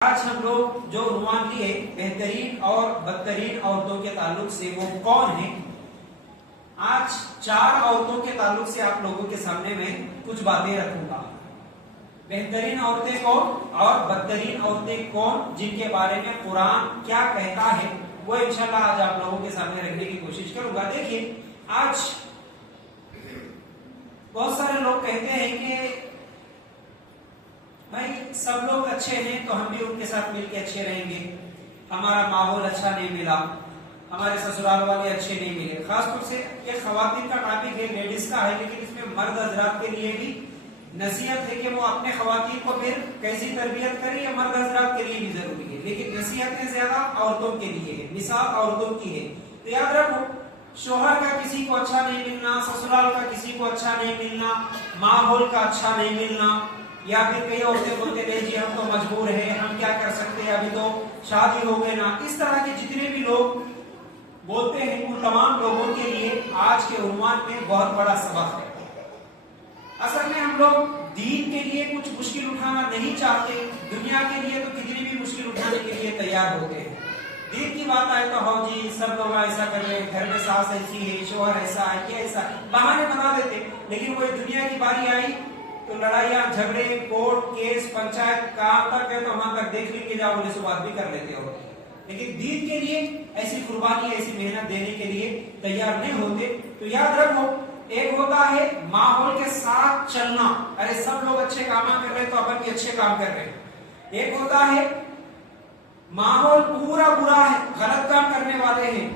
آج ہم لوگ جو عنوان لیے بہترین اور بدترین عورتوں کے تعلق سے وہ کون ہیں. آج 4 عورتوں کے تعلق سے آپ لوگوں کے سامنے میں کچھ باتیں رکھوں گا. بہترین عورتیں کون اور بدترین عورتیں کون، جن کے بارے میں قرآن کیا کہتا ہے وہ انشاءاللہ آج آپ لوگوں کے سامنے رکھنے کی کوشش کروں گا. دیکھیے، آج بہت سارے لوگ کہتے ہیں کہ بھائی سب لوگ اچھے ہیں تو ہم بھی ان کے ساتھ مل کے اچھے رہیں گے، ہمارا ماحول اچھا نہیں ملا، ہمارے سسرال والے اچھے نہیں ملے. خاص طور سے یہ خواتین کا ٹاپک ہے، لیڈیز کا ہے، لیکن اس میں مرد حضرات کے لیے بھی نصیحت ہے کہ وہ اپنے خواتین کو پھر کیسی تربیت کریں. یہ مرد حضرات کے لیے بھی ضروری ہے، لیکن نصیحتیں زیادہ عورتوں کے لیے ہے، مثال عورتوں کی ہے. تو یاد رکھو، شوہر کا کسی کو اچھا نہیں ملنا، سسرال کا کسی کو اچھا نہیں ملنا، ماحول کا اچھا نہیں ملنا، یا پھر کئی عورتیں بولتے ہیں جی ہم تو مجبور ہیں، ہم کیا کر سکتے ہیں، ابھی تو شادی ہو گئے نا. اس طرح کے جتنے بھی لوگ بولتے ہیں ان تمام لوگوں کے لیے آج کے عنوان میں بہت بڑا سبق ہے. اصل میں ہم لوگ دین کے لیے کچھ مشکل اٹھانا نہیں چاہتے، دنیا کے لیے تو کتنی بھی مشکل اٹھانے کے لیے تیار ہوتے ہیں. دین کی بات آئے تو ہو جی سب لوگ ایسا کر رہے ہیں، گھر میں ساس ایسی ہے، شوہر ایسا ہے، یہ ایسا، بہانے بنا دیتے. لیکن وہ دنیا کی باری آئی تو لڑائیاں جھگڑے کورٹ کیس پنچایت کہاں تک ہے تو وہاں تک دیکھ لیں گے، جا بولے سو بات بھی کر لیتے ہو. لیکن دین کے لیے ایسی قربانی ایسی محنت دینے کے لیے تیار نہیں ہوتے. تو یاد رکھو، ایک ہوتا ہے ماحول کے ساتھ چلنا، ارے سب لوگ اچھے کام کر رہے تو اپن بھی اچھے کام کر رہے. ایک ہوتا ہے ماحول پورا برا ہے، غلط کام کرنے والے ہیں،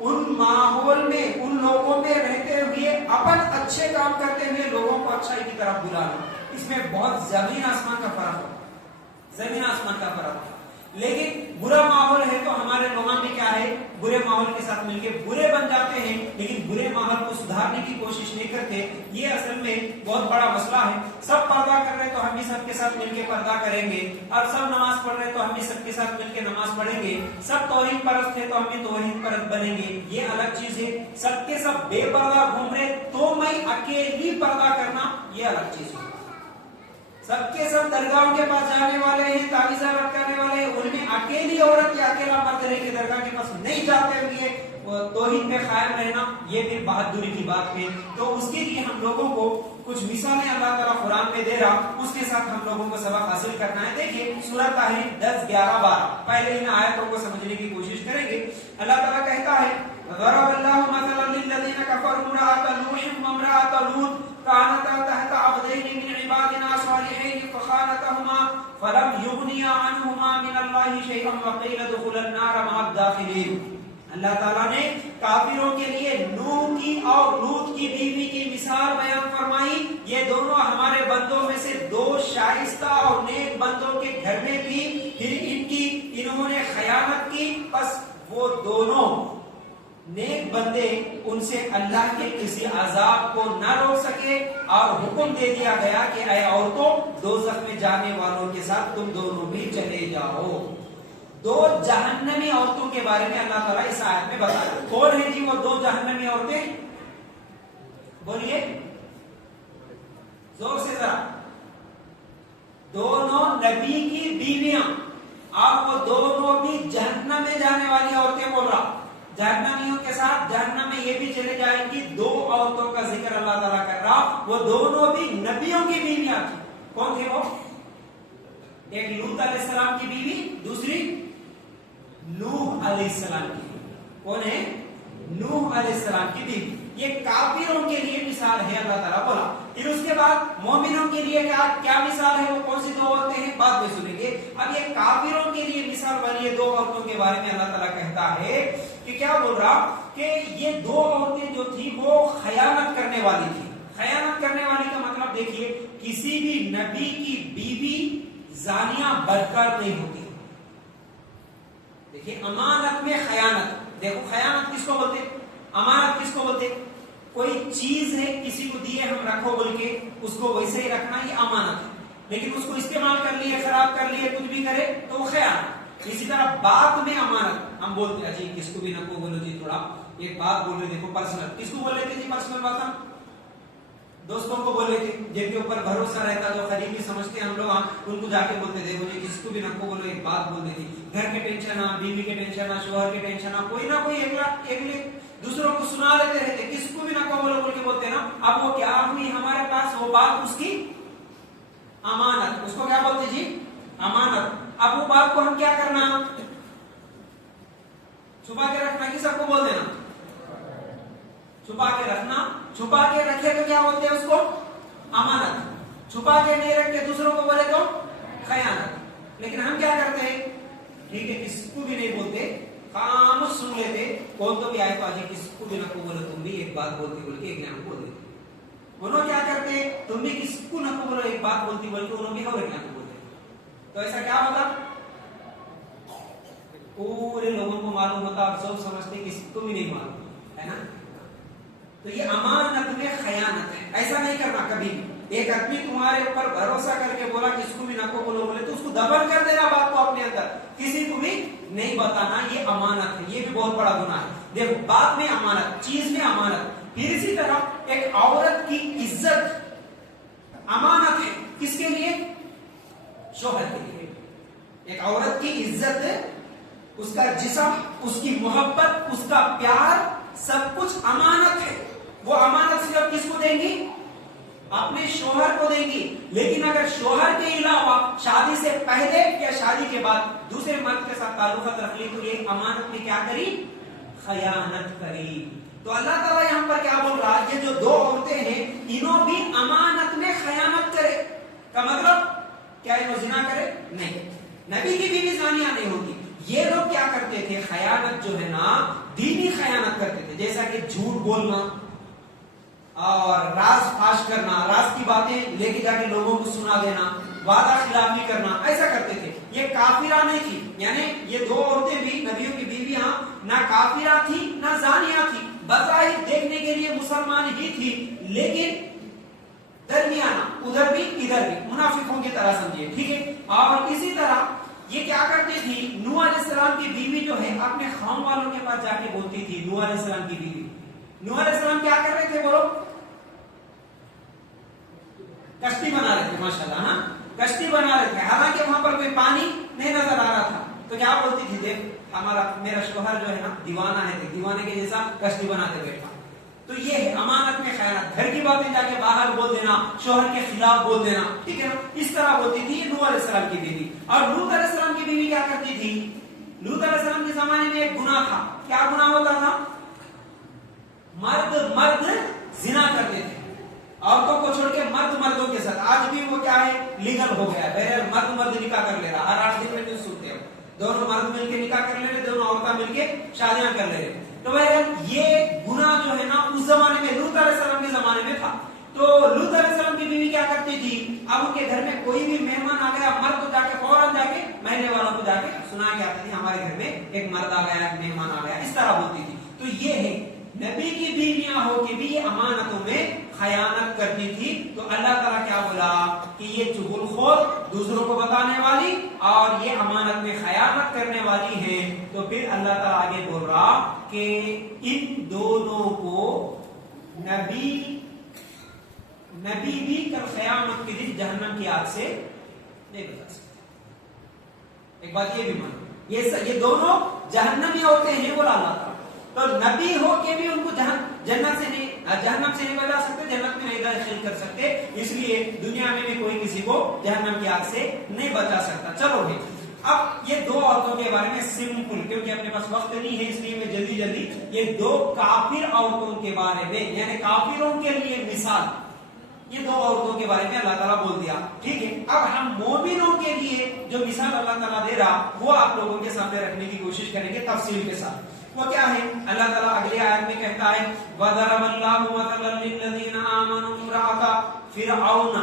ان ماحول میں ان لوگوں میں رہتے ہوئے اپن اچھے کام کرتے ہوئے لوگوں کو اچھائی کی طرف بلانا. اس میں بہت زمین آسمان کا فرق ہے، زمین آسمان کا فرق ہے. لیکن برا ماحول ہے تو ہمارے لوگوں میں کیا ہے، برے ماحول کے ساتھ مل کے برے بن جاتے ہیں، لیکن برے ماحول کو سدھارنے کی کوشش نہیں کرتے. یہ اصل میں بہت بڑا مسئلہ ہے. سب پردہ کر رہے تو ہم بھی سب کے ساتھ مل کے پردہ کریں گے، اور سب نماز پڑھ رہے تو ہم بھی سب کے ساتھ مل کے نماز پڑھیں گے. سب توحید پرست ہے تو ہم بھی توحید پرست بنیں گے، یہ الگ چیز ہے. سب کے سب بے پردہ گھوم رہے تو میں اکیلی پردہ کرنا، یہ الگ چیز ہے. سب کے سب درگاہوں کے پاس جانے والے ہیں، تعویذ لٹکانے والے ہیں، ان میں اکیلی عورت یا اکیلا مرد رہے کہ درگاہ کے پاس نہیں جاتے ہوئے توحید میں قائم رہنا، یہ بھی بہادری کی بات ہے. تو اس کے لیے ہم لوگوں کو کچھ مثالیں اللہ تعالیٰ قرآن میں دے رہا، اس کے ساتھ ہم لوگوں کو سبق حاصل کرنا ہے. دیکھیے سورۃ تحریم 10 11 12 پہلے ان آیتوں کو سمجھنے کی کوشش کریں گے. اللہ تعالیٰ کہتا ہے ضرب اللہ مثلا للذین کفروا امرأۃ نوح وامرأۃ لوط كانتا تحت عبدين من عبادنا صالحين فخانتهما فلم يغنيا عنهما من الله شيئا وقيل ادخلا النار مع الداخلين. اللہ تعالیٰ نے کافروں کے لیے نوح کی اور لوط کی بیوی کی مثال بیان فرمائی. یہ دونوں ہمارے بندوں میں سے 2 شائستہ اور نیک بندوں کے گھر میں تھی، پھر انہوں نے خیانت کی، بس وہ دونوں نیک بندے ان سے اللہ کے کسی عذاب کو نہ روک سکے، اور حکم دے دیا گیا کہ اے عورتوں دوزخ میں جانے والوں کے ساتھ تم دونوں بھی چلے جاؤ. 2 جہنمی عورتوں کے بارے میں اللہ تعالیٰ اس آیت میں بتایا. کون ہیں جی وہ 2 جہنمی عورتیں؟ بولیے زور سے ذرا. دونوں نبی کی بیویاں، اور وہ دونوں بھی جہنم میں جانے والی عورتیں. بول رہا جہنمیوں کے ساتھ جہنم میں یہ بھی چلے جائیں گی. 2 عورتوں کا ذکر اللہ تعالیٰ کر رہا، وہ دونوں بھی نبیوں کی بیویاں تھی. کون تھی وہ؟ ایک لوط علیہ السلام کی بیوی، دوسری نوح علیہ السلام کی بیوی. کون ہے؟ نوح علیہ السلام کی بیوی. یہ کافروں کے لیے مثال ہے، اللہ تعالیٰ بولا. پھر اس کے بعد مومنوں کے لیے کیا مثال ہے، وہ کون سی 2 عورتیں ہیں بعد میں سنیں گے. اب یہ کافروں کے لیے مثال والی 2 عورتوں کے بارے میں اللہ تعالیٰ کہتا ہے کہ کیا بول رہا کہ یہ 2 عورتیں جو تھی وہ خیانت کرنے والی تھی. خیانت کرنے والی کا مطلب دیکھیے، کسی بھی نبی کی بیوی زانیہ بدکار نہیں ہوتی. دیکھیے امانت میں خیانت، دیکھو خیانت کس کو بولتے، امانت کس کو بولتے. کوئی چیز ہے کسی کو دیے ہم رکھو بول کے اس کو ویسے ہی رکھنا، یہ امانت ہے. لیکن اس کو استعمال کر لیے، خراب کر لیے، کچھ بھی کرے تو وہ خیانت. اسی طرح بات میں امانت، ہم بولتے ہیں جی کس کو بھی نہ کو بولو جی، تھوڑا ایک بات بول رہے دیکھو پرسنل، کس کو بول رہے تھے جی پرسنل بات؟ दोस्तों को बोले थे जिनके ऊपर भरोसा रहता, जो करीबी समझते हैं हम लोग, उनको जाके बोलते थे, बोले किसको भी नको बोलो, एक बात बोल देती, घर के टेंशन आ, बीवी के टेंशन आ, शोहर के टेंशन आ, कोई ना कोई एक दूसरों को सुना लेते रहते, किसको भी नको बोलो बोल के बोलते ना। अब वो क्या हुई हमारे पास, वो बात उसकी अमानत, उसको क्या बोलते जी, अमानत। अब वो बात को हम क्या करना, छुपा के रखना कि सबको बोल देना, छुपा के रखना। छुपा के रखे तो क्या बोलते हैं उसको, अमानत। छुपा के नहीं रख के दूसरों को बोले तो खयानत। लेकिन हम क्या करते हैं, ठीक है किसको भी नहीं बोलते, काम सुन लेते, कौन तो भी आए तो आज किसको भी नको बोले, तुम भी एक बात बोलती बोल के एक को बोल देते। उन्होंने क्या करते, तुम भी किसको नको बोलो एक बात बोलती बोल के उन्होंने और एक को बोलते। तो ऐसा क्या होता, पूरे लोगों को मालूम होता, आप सब समझते किसको भी नहीं मालूम है ना। तो ये अमानत में खयानत है, ऐसा नहीं करना कभी। एक आदमी तुम्हारे ऊपर भरोसा करके बोला किसको भी नको बोलो बोले, तो उसको दबन कर देना बात को अपने अंदर, किसी को भी नहीं बताना, ये अमानत है, ये भी बहुत बड़ा गुनाह है। देखो बात में अमानत, चीज में अमानत। फिर इसी तरह एक औरत की इज्जत अमानत है, किसके लिए, शोहर के लिए। एक औरत की इज्जत, उसका जिस्म, उसकी मोहब्बत, उसका प्यार, सब कुछ अमानत है। वो अमानत सिर्फ किसको देंगी, अपने शोहर को देंगी। लेकिन अगर शोहर के अलावा शादी से पहले या शादी के बाद दूसरे मर्द के साथ ताल्लुकात रख ली, तो ये अमानत में क्या करी, खयानत करी। तो अल्लाह ताला यहाँ पर क्या बोल रहा है, ये जो दो औरतें हैं इन्हों भी अमानत में खयानत करे का मतलब क्या, इन्हों जिना करे नहीं, नबी की बीवी जानिया नहीं होती। ये लोग क्या करते थे, खयानत जो है ना, दीनी खयानत करते थे, जैसा कि झूठ बोलना और राज फाश करना, राज की बातें लेके जाके लोगों को सुना देना, वादा खिलाफी करना, ऐसा करते थे। ये काफिरा नहीं थी, यानी ये दो औरतें भी नबियों की बीवियां ना काफिरा थी ना जानिया थी, बज़ाहिर देखने के लिए मुसलमान ही थी, लेकिन दरमियाना, उधर भी इधर भी, मुनाफिकों की तरह समझिए, ठीक है। और इसी तरह ये क्या करती थी, नूह अलैहिस्सलाम की बीवी जो है अपने खाम वालों के पास जाके बोलती थी, नूह अलैहिस्सलाम की बीवी, नूह अलैहिस्सलाम क्या कर रहे थे, बोलो, कश्ती बना रहे थे, माशाल्लाह, हाँ कश्ती बना रहे थे, हालांकि वहां पर कोई पानी नहीं नजर आ रहा था। तो क्या बोलती थी, देख मेरा शोहर जो है ना दीवाना है, दीवाने के जैसा कश्ती बनाते बैठा। तो ये है अमानत में खयानत, घर की बातें जाके बाहर बोल देना, शोहर के खिलाफ बोल देना, ठीक है ना, इस तरह बोलती थी नूह अलैहिस्सलाम की बीवी। और लूत अलैहिस्सलाम की बीवी क्या करती थी, लूत अलैहिस्सलाम के जमाने में एक गुनाह था, क्या गुनाह होता था, मर्द जिना करते थे, औरतों को छोड़ के मर्दों के साथ। आज भी वो क्या है, लीगल हो गया है, मर्द निकाह कर ले रहा, हर 8 दिन में न्यूज़ सुनते हो, दोनों मर्द मिलके निकाह कर ले रहे, दोनों औरतें मिलके शादियां कर ले रहे। तो ये गुनाह जो है ना उस जमाने में, लूत अलैहिस्सलाम के जमाने में था। तो लूत अलैहिस्सलाम की बीवी क्या करती थी, अब उनके घर में कोई भी मेहमान आ गया, मर्द को जाके फौरन जाके महल्ले वालों को जाके सुना के आती थी, हमारे घर में एक मर्द आ गया, मेहमान आ गया, इस तरह बोलती थी। तो ये है नबी की बीवियां हो के भी ये अमानतों में खयानत करती थी। तो अल्लाह ताला क्या बोला कि ये चुगलखोर, दूसरों को बताने वाली और ये अमानत में खयानत करने वाली है। तो फिर अल्लाह ताला आगे बोल रहा कि इन दोनों को नबी भी कल क़यामत के दिन जहन्नम की आग से नहीं बचा सकते। एक बात ये भी मानो, ये दोनों जहन्नमी होते हैं, बोला अल्लाह ताला। तो नबी हो के भी उनको जन्नत से नहीं, जहन्नम से नहीं बचा सकते, जन्नत में नहीं दाखिल कर सकते, इसलिए दुनिया में भी कोई किसी को जहन्नम की आग से नहीं बचा सकता। चलो भाई, अब ये दो औरतों के बारे में सिंपल, क्योंकि अपने पास वक्त नहीं है इसलिए मैं जल्दी ये दो काफिर औरतों के बारे में, यानी काफिरों के लिए मिसाल, ये दो औरतों के बारे में अल्लाह ताला बोल दिया, ठीक है। अब हम मोमिनों के लिए जो मिसाल अल्लाह ताला दे रहा वो आप लोगों के सामने रखने की कोशिश करेंगे तफसील के साथ। वो क्या है, अल्लाह ताला अगली आयत में कहता है, वदरबल्लाहु मसलन लिल्लज़ीना आमनू इम्राअता फिरऔन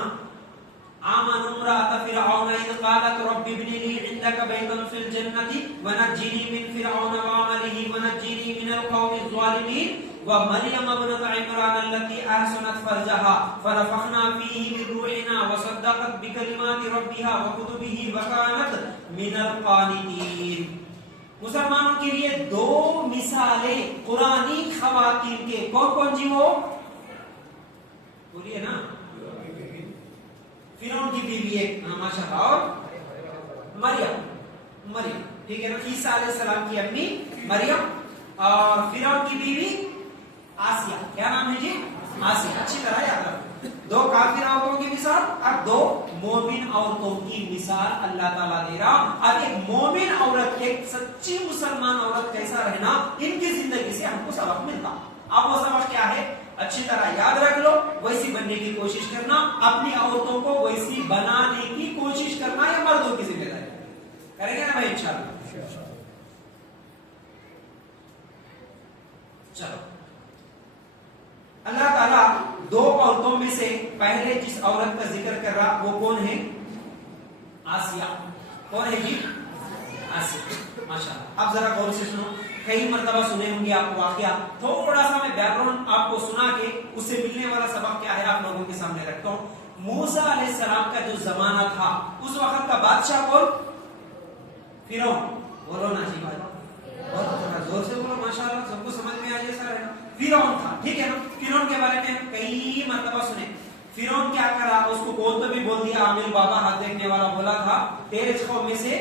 इज़ क़ालत रब्बि इब्नि ली इंदका बैतन फिल जन्नति वनज्जिनी मिन फिरऔन व अमलिही वनज्जिनी मिनल क़ौमिज़ ज़ालिमीन वमरियम इब्नत इमरान अल्लती अहसनत फरजहा फनफ़ख़ना फ़ीही मिन रूहिना वसद्दक़त बिकलिमाति रब्बिहा व कुतुबिही व कानत मिनल क़ानितीन। मुसलमानों के लिए दो मिसालें कुरानी खवातीन के, कौन कौन जी वो, बोलिए ना, फिरौन की बीवी एक माशाअल्लाह, और मरियम, ठीक है ना, ईसा अलैहिस्सलाम की अम्मी मरियम, और फिरौन की बीवी आसिया, क्या नाम है जी, आसिया। अच्छी तरह याद रखो, दो काफिर औरतों की मिसाल, अब दो मोमिन औरतों की मिसाल अल्लाह ताला दे रहा। अब एक मोमिन औरत, एक सच्ची मुसलमान औरत कैसा रहना, इनकी जिंदगी से हमको सबक मिलता। अब वो सबक क्या है, अच्छी तरह याद रख लो, वैसी बनने की कोशिश करना, अपनी औरतों को वैसी बनाने की कोशिश करना, ये मर्दों की जिम्मेदारी करेंगे ना भाई इंशाल्लाह। चलो, अल्लाह ताला दो औरतों में से पहले जिस औरत का जिक्र कर रहा वो कौन है, आसिया। कौन है जी, आसिया, माशाअल्लाह। अब जरा गौर से सुनो, कई मर्तबा सुने होंगे आप वाकया, थोड़ा सा मैं बैकग्राउंड आपको सुना के उससे मिलने वाला सबक क्या है आप लोगों के सामने रखता हूं। मूसा अलैहिस्सलाम का जो जमाना था, उस वक्त का बादशाह कौन, फिरौन। बोलो ना जी भाई, बहुत थोड़ा जोर से बोलो, माशाअल्लाह सबको समझ में आ जैसा रहेगा। फिरौन था, ठीक है ना। फिरौन के बारे में कई मर्तबा सुने। फिरौन क्या करा, उसको कौन तो भी बोल दिया, आमिर बाबा हाथ देखने वाला बोला था, तेरे कौम में से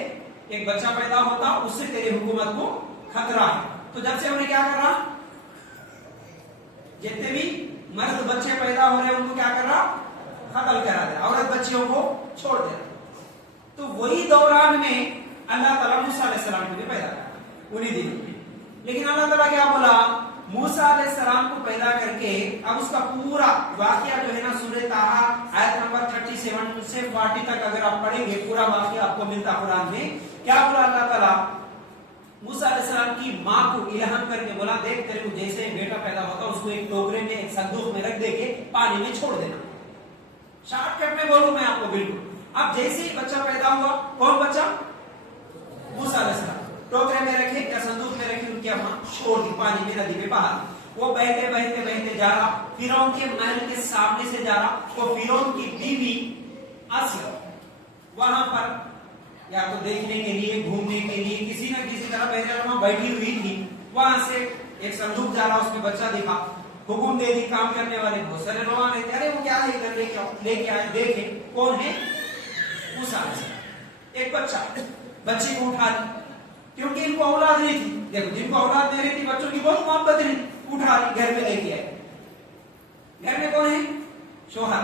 एक बच्चा पैदा होता, उससे तेरी हुकूमत को खतरा है। तो जब से उन्हें क्या करा, जितने भी मर्द बच्चे पैदा हो रहे उनको क्या कर रहा, कत्ल करा दे, औरत बच्चियों को छोड़ दे। तो वही दौरान में अल्लाह ताला मूसा अलैहिस्सलाम को भी पैदा करा उन्हीं दिनों में। लेकिन अल्लाह ताला क्या बोला, मूसा अलैहिस्सलाम को पैदा करके अब उसका पूरा वाकया जो है ना, सूरह ताहा आयत नंबर 37 से 40 तक अगर आप पढ़ेंगे, पूरा वाकया आपको मिलता कुरान में। क्या बोला अल्लाह ताला, मूसा अलैहिस्सलाम की माँ को इल्हाम करके बोला, देख तेरे को जैसे बेटा पैदा होता उसको एक टोकरे में, एक संदूक में रख देके पानी में छोड़ देना। शॉर्टकट में बोलूं मैं आपको बिल्कुल। अब जैसे ही बच्चा पैदा हुआ, कौन बच्चा, मूसा अलैहिस्सलाम, टोकरे में रखे या संदूक में रखे, उनकी अम्मा छोड़ दी पानी में, नदी में बाहर। वो बहते बहते बहते जा रहा, फिरौन के महल के सामने से जा रहा, तो फिरौन की बीवी आसिया वहां पर या तो देखने के लिए, घूमने के लिए, किसी न किसी तरह बहरहाल बैठी हुई थी। वहां से एक संदूक जा रहा, उसमें बच्चा दिखा, हुक्म दे दी, काम करने वाले बहुत सारे लोग आ रहे थे, अरे वो क्या है, इधर लेके आए, देखे कौन है, मूसा अलैहिस्सलाम। एक बच्चा, बच्चे को उठा ली, क्योंकि इनको औलाद नहीं थी। देखो, जिनको औलाद नहीं रहती, बच्चों की बहुत मोहब्बत नहीं, उठा ली, घर में लेके आए। घर में कौन है, शोहर,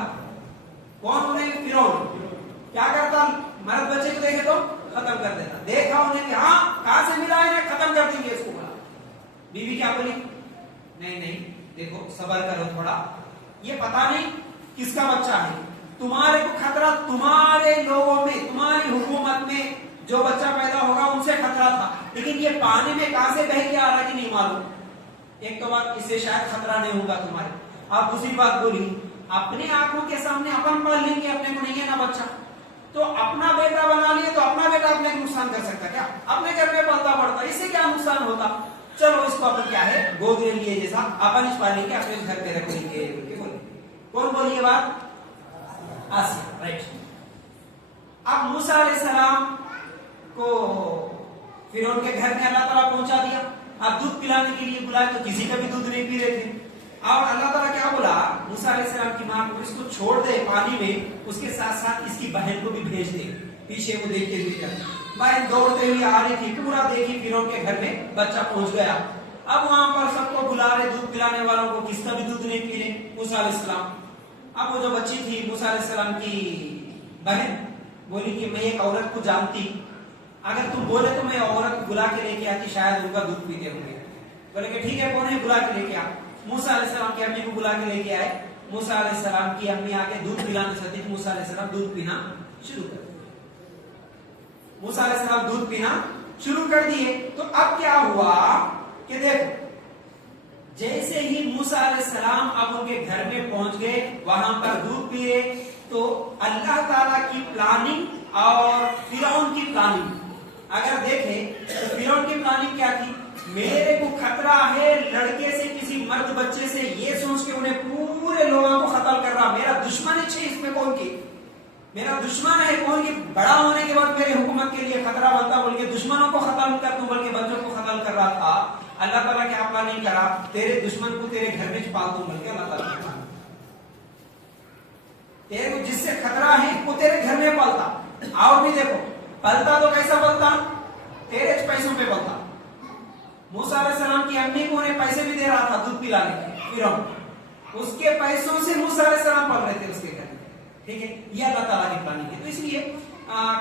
कौन उन्हें, फिरौन। क्या करता, मर्द बच्चे को देखे तो खत्म कर देता, देखा उन्हें कि हाँ कहां से मिला है, खत्म कर देंगे इसको। बोला, बीवी क्या बोली, नहीं नहीं देखो सबर करो थोड़ा, ये पता नहीं किसका बच्चा है, तुम्हारे को खतरा, तुम्हारे लोगों में, तुम्हारी हुकूमत में जो बच्चा पैदा होगा उनसे खतरा था, लेकिन ये पानी में कहां से बह के आ रहा कि नहीं मालूम। एक तो बात, इससे शायद खतरा नहीं होगा तुम्हारे। आप दूसरी बात बोली, अपनी आंखों के सामने अपन पाल लेंगे, अपने को नहीं है ना बच्चा, तो अपना बेटा बना लिए तो अपना बेटा अपने को नुकसान कर सकता क्या, अपने घर में पलता पड़ता, इससे क्या नुकसान होता। चलो इसको अपन क्या है, गोद ले लिए जैसा, अपन इस पालेंगे, अपने घर पे रख लेंगे। कौन बोली ये बात, आसिया, राइट। अब मूसा अलैहिस्सलाम को फिरौन के घर में अल्लाह ताला पहुंचा दिया। अब दूध पिलाने के लिए बुलाया तो किसी का भी दूध नहीं पी रहे थे। और अल्लाह ताला क्या बोला, मूसा अलैहिस्सलाम की मां को, इसको छोड़ दे पानी में, उसके साथ साथ इसकी बहन को भी भेज दे। पीछे वो देखते हुए जाते, बहन दौड़ते हुए आ रही थी, पूरा देखी फिरौन के घर में बच्चा पहुंच गया। अब वहां पर सबको बुला रहे, दूध पिलाने वालों को, किसका भी दूध नहीं पी रहे मूसा अलैहिस्सलाम। अब वो जो बच्ची थी मूसा अलैहिस्सलाम की बहन बोली कि मैं एक औरत को जानती, अगर तुम बोले तो मैं औरत बुला के लेके आती, शायद उनका दूध पीते होंगे। बोले कि ठीक है, कौन है, बुला के लेके आ। मूसा अलैहिस्सलाम की अम्मी को बुला के लेके आए। मूसा अलैहिस्सलाम की अम्मी आके दूध पिलाने से थी, मूसा अलैहिस्सलाम दूध पीना शुरू कर दिए। मूसा अलैहिस्सलाम दूध पीना शुरू कर दिए। तो अब क्या हुआ कि देखो, जैसे ही मूसा अलैहिस्सलाम अब उनके घर में पहुंच गए, वहां पर दूध पिए, तो अल्लाह ताला की प्लानिंग और फिरौन की प्लानिंग अगर देखें तो फिरौन की प्लानिंग क्या थी, मेरे को खतरा है लड़के से, किसी मर्द बच्चे से, ये सोच के उन्हें पूरे लोगों को खत्म कर रहा। मेरा दुश्मन है इसमें कौन की, मेरा दुश्मन है कौन की, बड़ा होने के बाद मेरे हुकूमत के लिए खतरा बनता बोल के दुश्मनों को खत्म कर दूं, बल्कि बच्चों को खत्म कर रहा था। अल्लाह ताला क्या प्लानिंग करा, तेरे दुश्मन को तेरे घर में पाल दूं, बल्कि अल्लाह ताला ने तेरे को जिससे खतरा है वो तेरे घर में पलता। और भी देखो, पलता तो कैसा पलता, तेरे पैसों पे पलता। मूसा अलैहिस्सलाम की अम्मी को उन्हें पैसे भी दे रहा था दूध पिलाने के, फिर उसके पैसों से मूसा अलैहिस्सलाम पल रहे थे उसके घर में। ठीक है, यह अल्लाह ताला की प्लानिंग है। तो इसलिए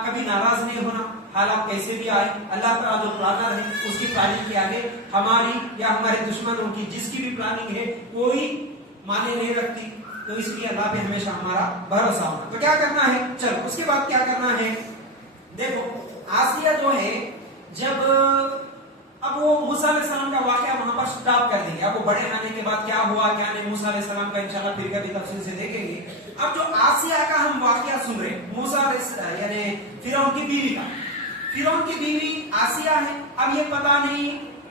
कभी नाराज नहीं होना, हालात कैसे भी आए, अल्लाह ताला जो प्लानर है उसकी प्लानिंग के आगे हमारी या हमारे दुश्मनों की जिसकी भी प्लानिंग है कोई माने नहीं रखती। तो इसलिए अल्लाह पे हमेशा हमारा भरोसा होना। तो क्या करना है, चलो उसके बाद क्या करना है, देखो आसिया जो है जब अब वो मूसा अलैहिस्सलाम का वाकया वहां पर स्टॉप कर देंगे। अब वो बड़े आने के बाद क्या हुआ क्या नहीं मूसा अलैहिस्सलाम का इंशाल्लाह फिर कभी तफसील से देखेंगे। अब जो आसिया का हम वाकया सुन रहे, मूसा यानी फिरौन की बीवी का, फिरौन की बीवी आसिया है। अब ये पता नहीं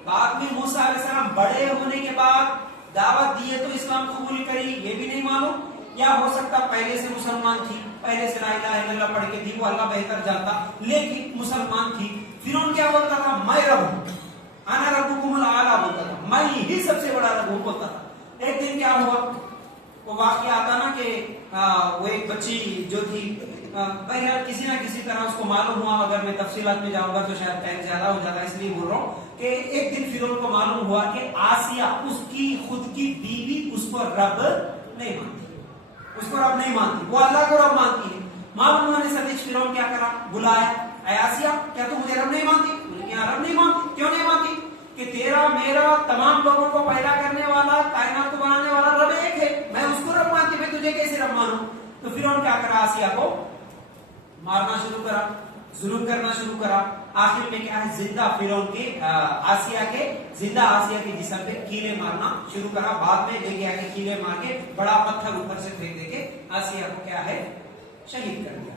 बाद में मूसा अलैहिस्सलाम बड़े होने के बाद दावत दिए तो इस्लाम कबूल करी, ये भी नहीं मालूम, या हो सकता पहले से मुसलमान थी, पहले से ला इलाहा इल्लल्लाह पढ़ के थी, वो अल्लाह बेहतर जानता, लेकिन मुसलमान थी। फिरौन क्या बोलता था, मैं रब हूं, आना रब्बुकुमुल आला बोलता था, मैं ही सबसे बड़ा रब हूं बोलता था। एक दिन क्या हुआ, वो वाकया आता ना कि वो एक बच्ची जो थी, बहरहाल किसी ना किसी तरह उसको मालूम हुआ, अगर मैं तफसीलात में जाऊंगा तो शायद टाइम ज्यादा हो जाता, इसलिए बोल रहा हूँ कि एक दिन फिरौन को मालूम हुआ कि आसिया उसकी खुद की बीवी उसको रब नहीं मानती, उसको रब नहीं मानती, वो अल्लाह को रब मानती है। मालूम होने से फिरौन क्या करा, बुलाया, आसिया क्या तू मुझे रब नहीं मानती? रब नहीं मानती, क्यों नहीं मानती? कि तेरा मेरा तमाम लोगों को पैदा करने वाला, कायनात को बनाने वाला रब एक है, मैं उसको रब मानती, मैं तुझे कैसे रब मानूं? तो फिरौन क्या करा, आसिया को मारना शुरू करा, जुल्म करना शुरू करा। आखिर में क्या है, जिंदा फिरौन के आसिया के जिस्म पे कीले मारना शुरू करा। बाद में लेके आके कीले मार के बड़ा पत्थर ऊपर से फेंक देके आसिया को क्या है, शहीद कर दिया।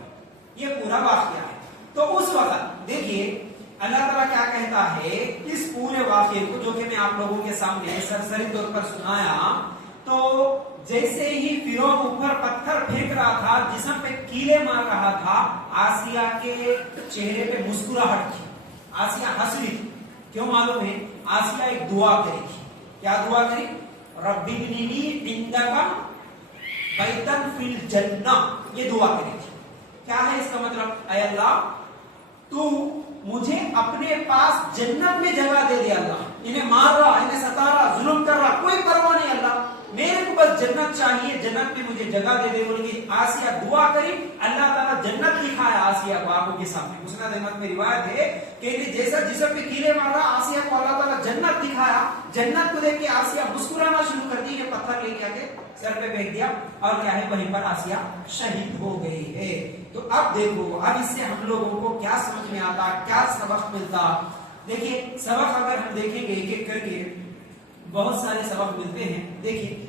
ये पूरा वाकया है। तो उस वक्त देखिए अल्लाह ताला क्या कहता है, इस पूरे वाकये को जो कि मैं आप लोगों के सामने सरसरी तौर पर सुनाया, तो जैसे ही फिरौन ऊपर पत्थर फेंक रहा था, जिस्म पे कीले मार रहा था, आसिया के चेहरे पे मुस्कुराहट थी, आसिया हंस रही थी। क्यों मालूम है, आसिया एक दुआ करी थी। क्या दुआ करी, रब्बी बिनी इंदका बैतन फिल जन्नह, ये दुआ करी थी। क्या है इसका मतलब, ऐ अल्लाह तू मुझे अपने पास जन्नत में जगह दे दे। अल्लाह इन्हें मार रहा, इन्हें सता रहा, जुल्म कर रहा, कोई परवाह नहीं, अल्लाह मेरे को बस जन्नत चाहिए, जन्नत में मुझे जगह दे दे बोल के आसिया दुआ करी। अल्लाह ताला जन्नत दिखाया आसिया को आंखों के सामने। मुस्नद अहमद में रिवायत है कि जैसा जिस्म पे कीले मार रहा, आसिया को अल्लाह ताला जन्नत दिखाया। जन्नत को देख के आसिया मुस्कुराना शुरू कर दी, पत्थर लेके आके सर पे फेंक दिया, और क्या है, वहीं पर आसिया शहीद हो गई है। तो अब देखो, अब इससे हम लोगों को क्या समझ में आता, क्या सबक मिलता। देखिए सबक अगर हम देखेंगे एक एक करके, बहुत सारे सबक मिलते हैं। देखिए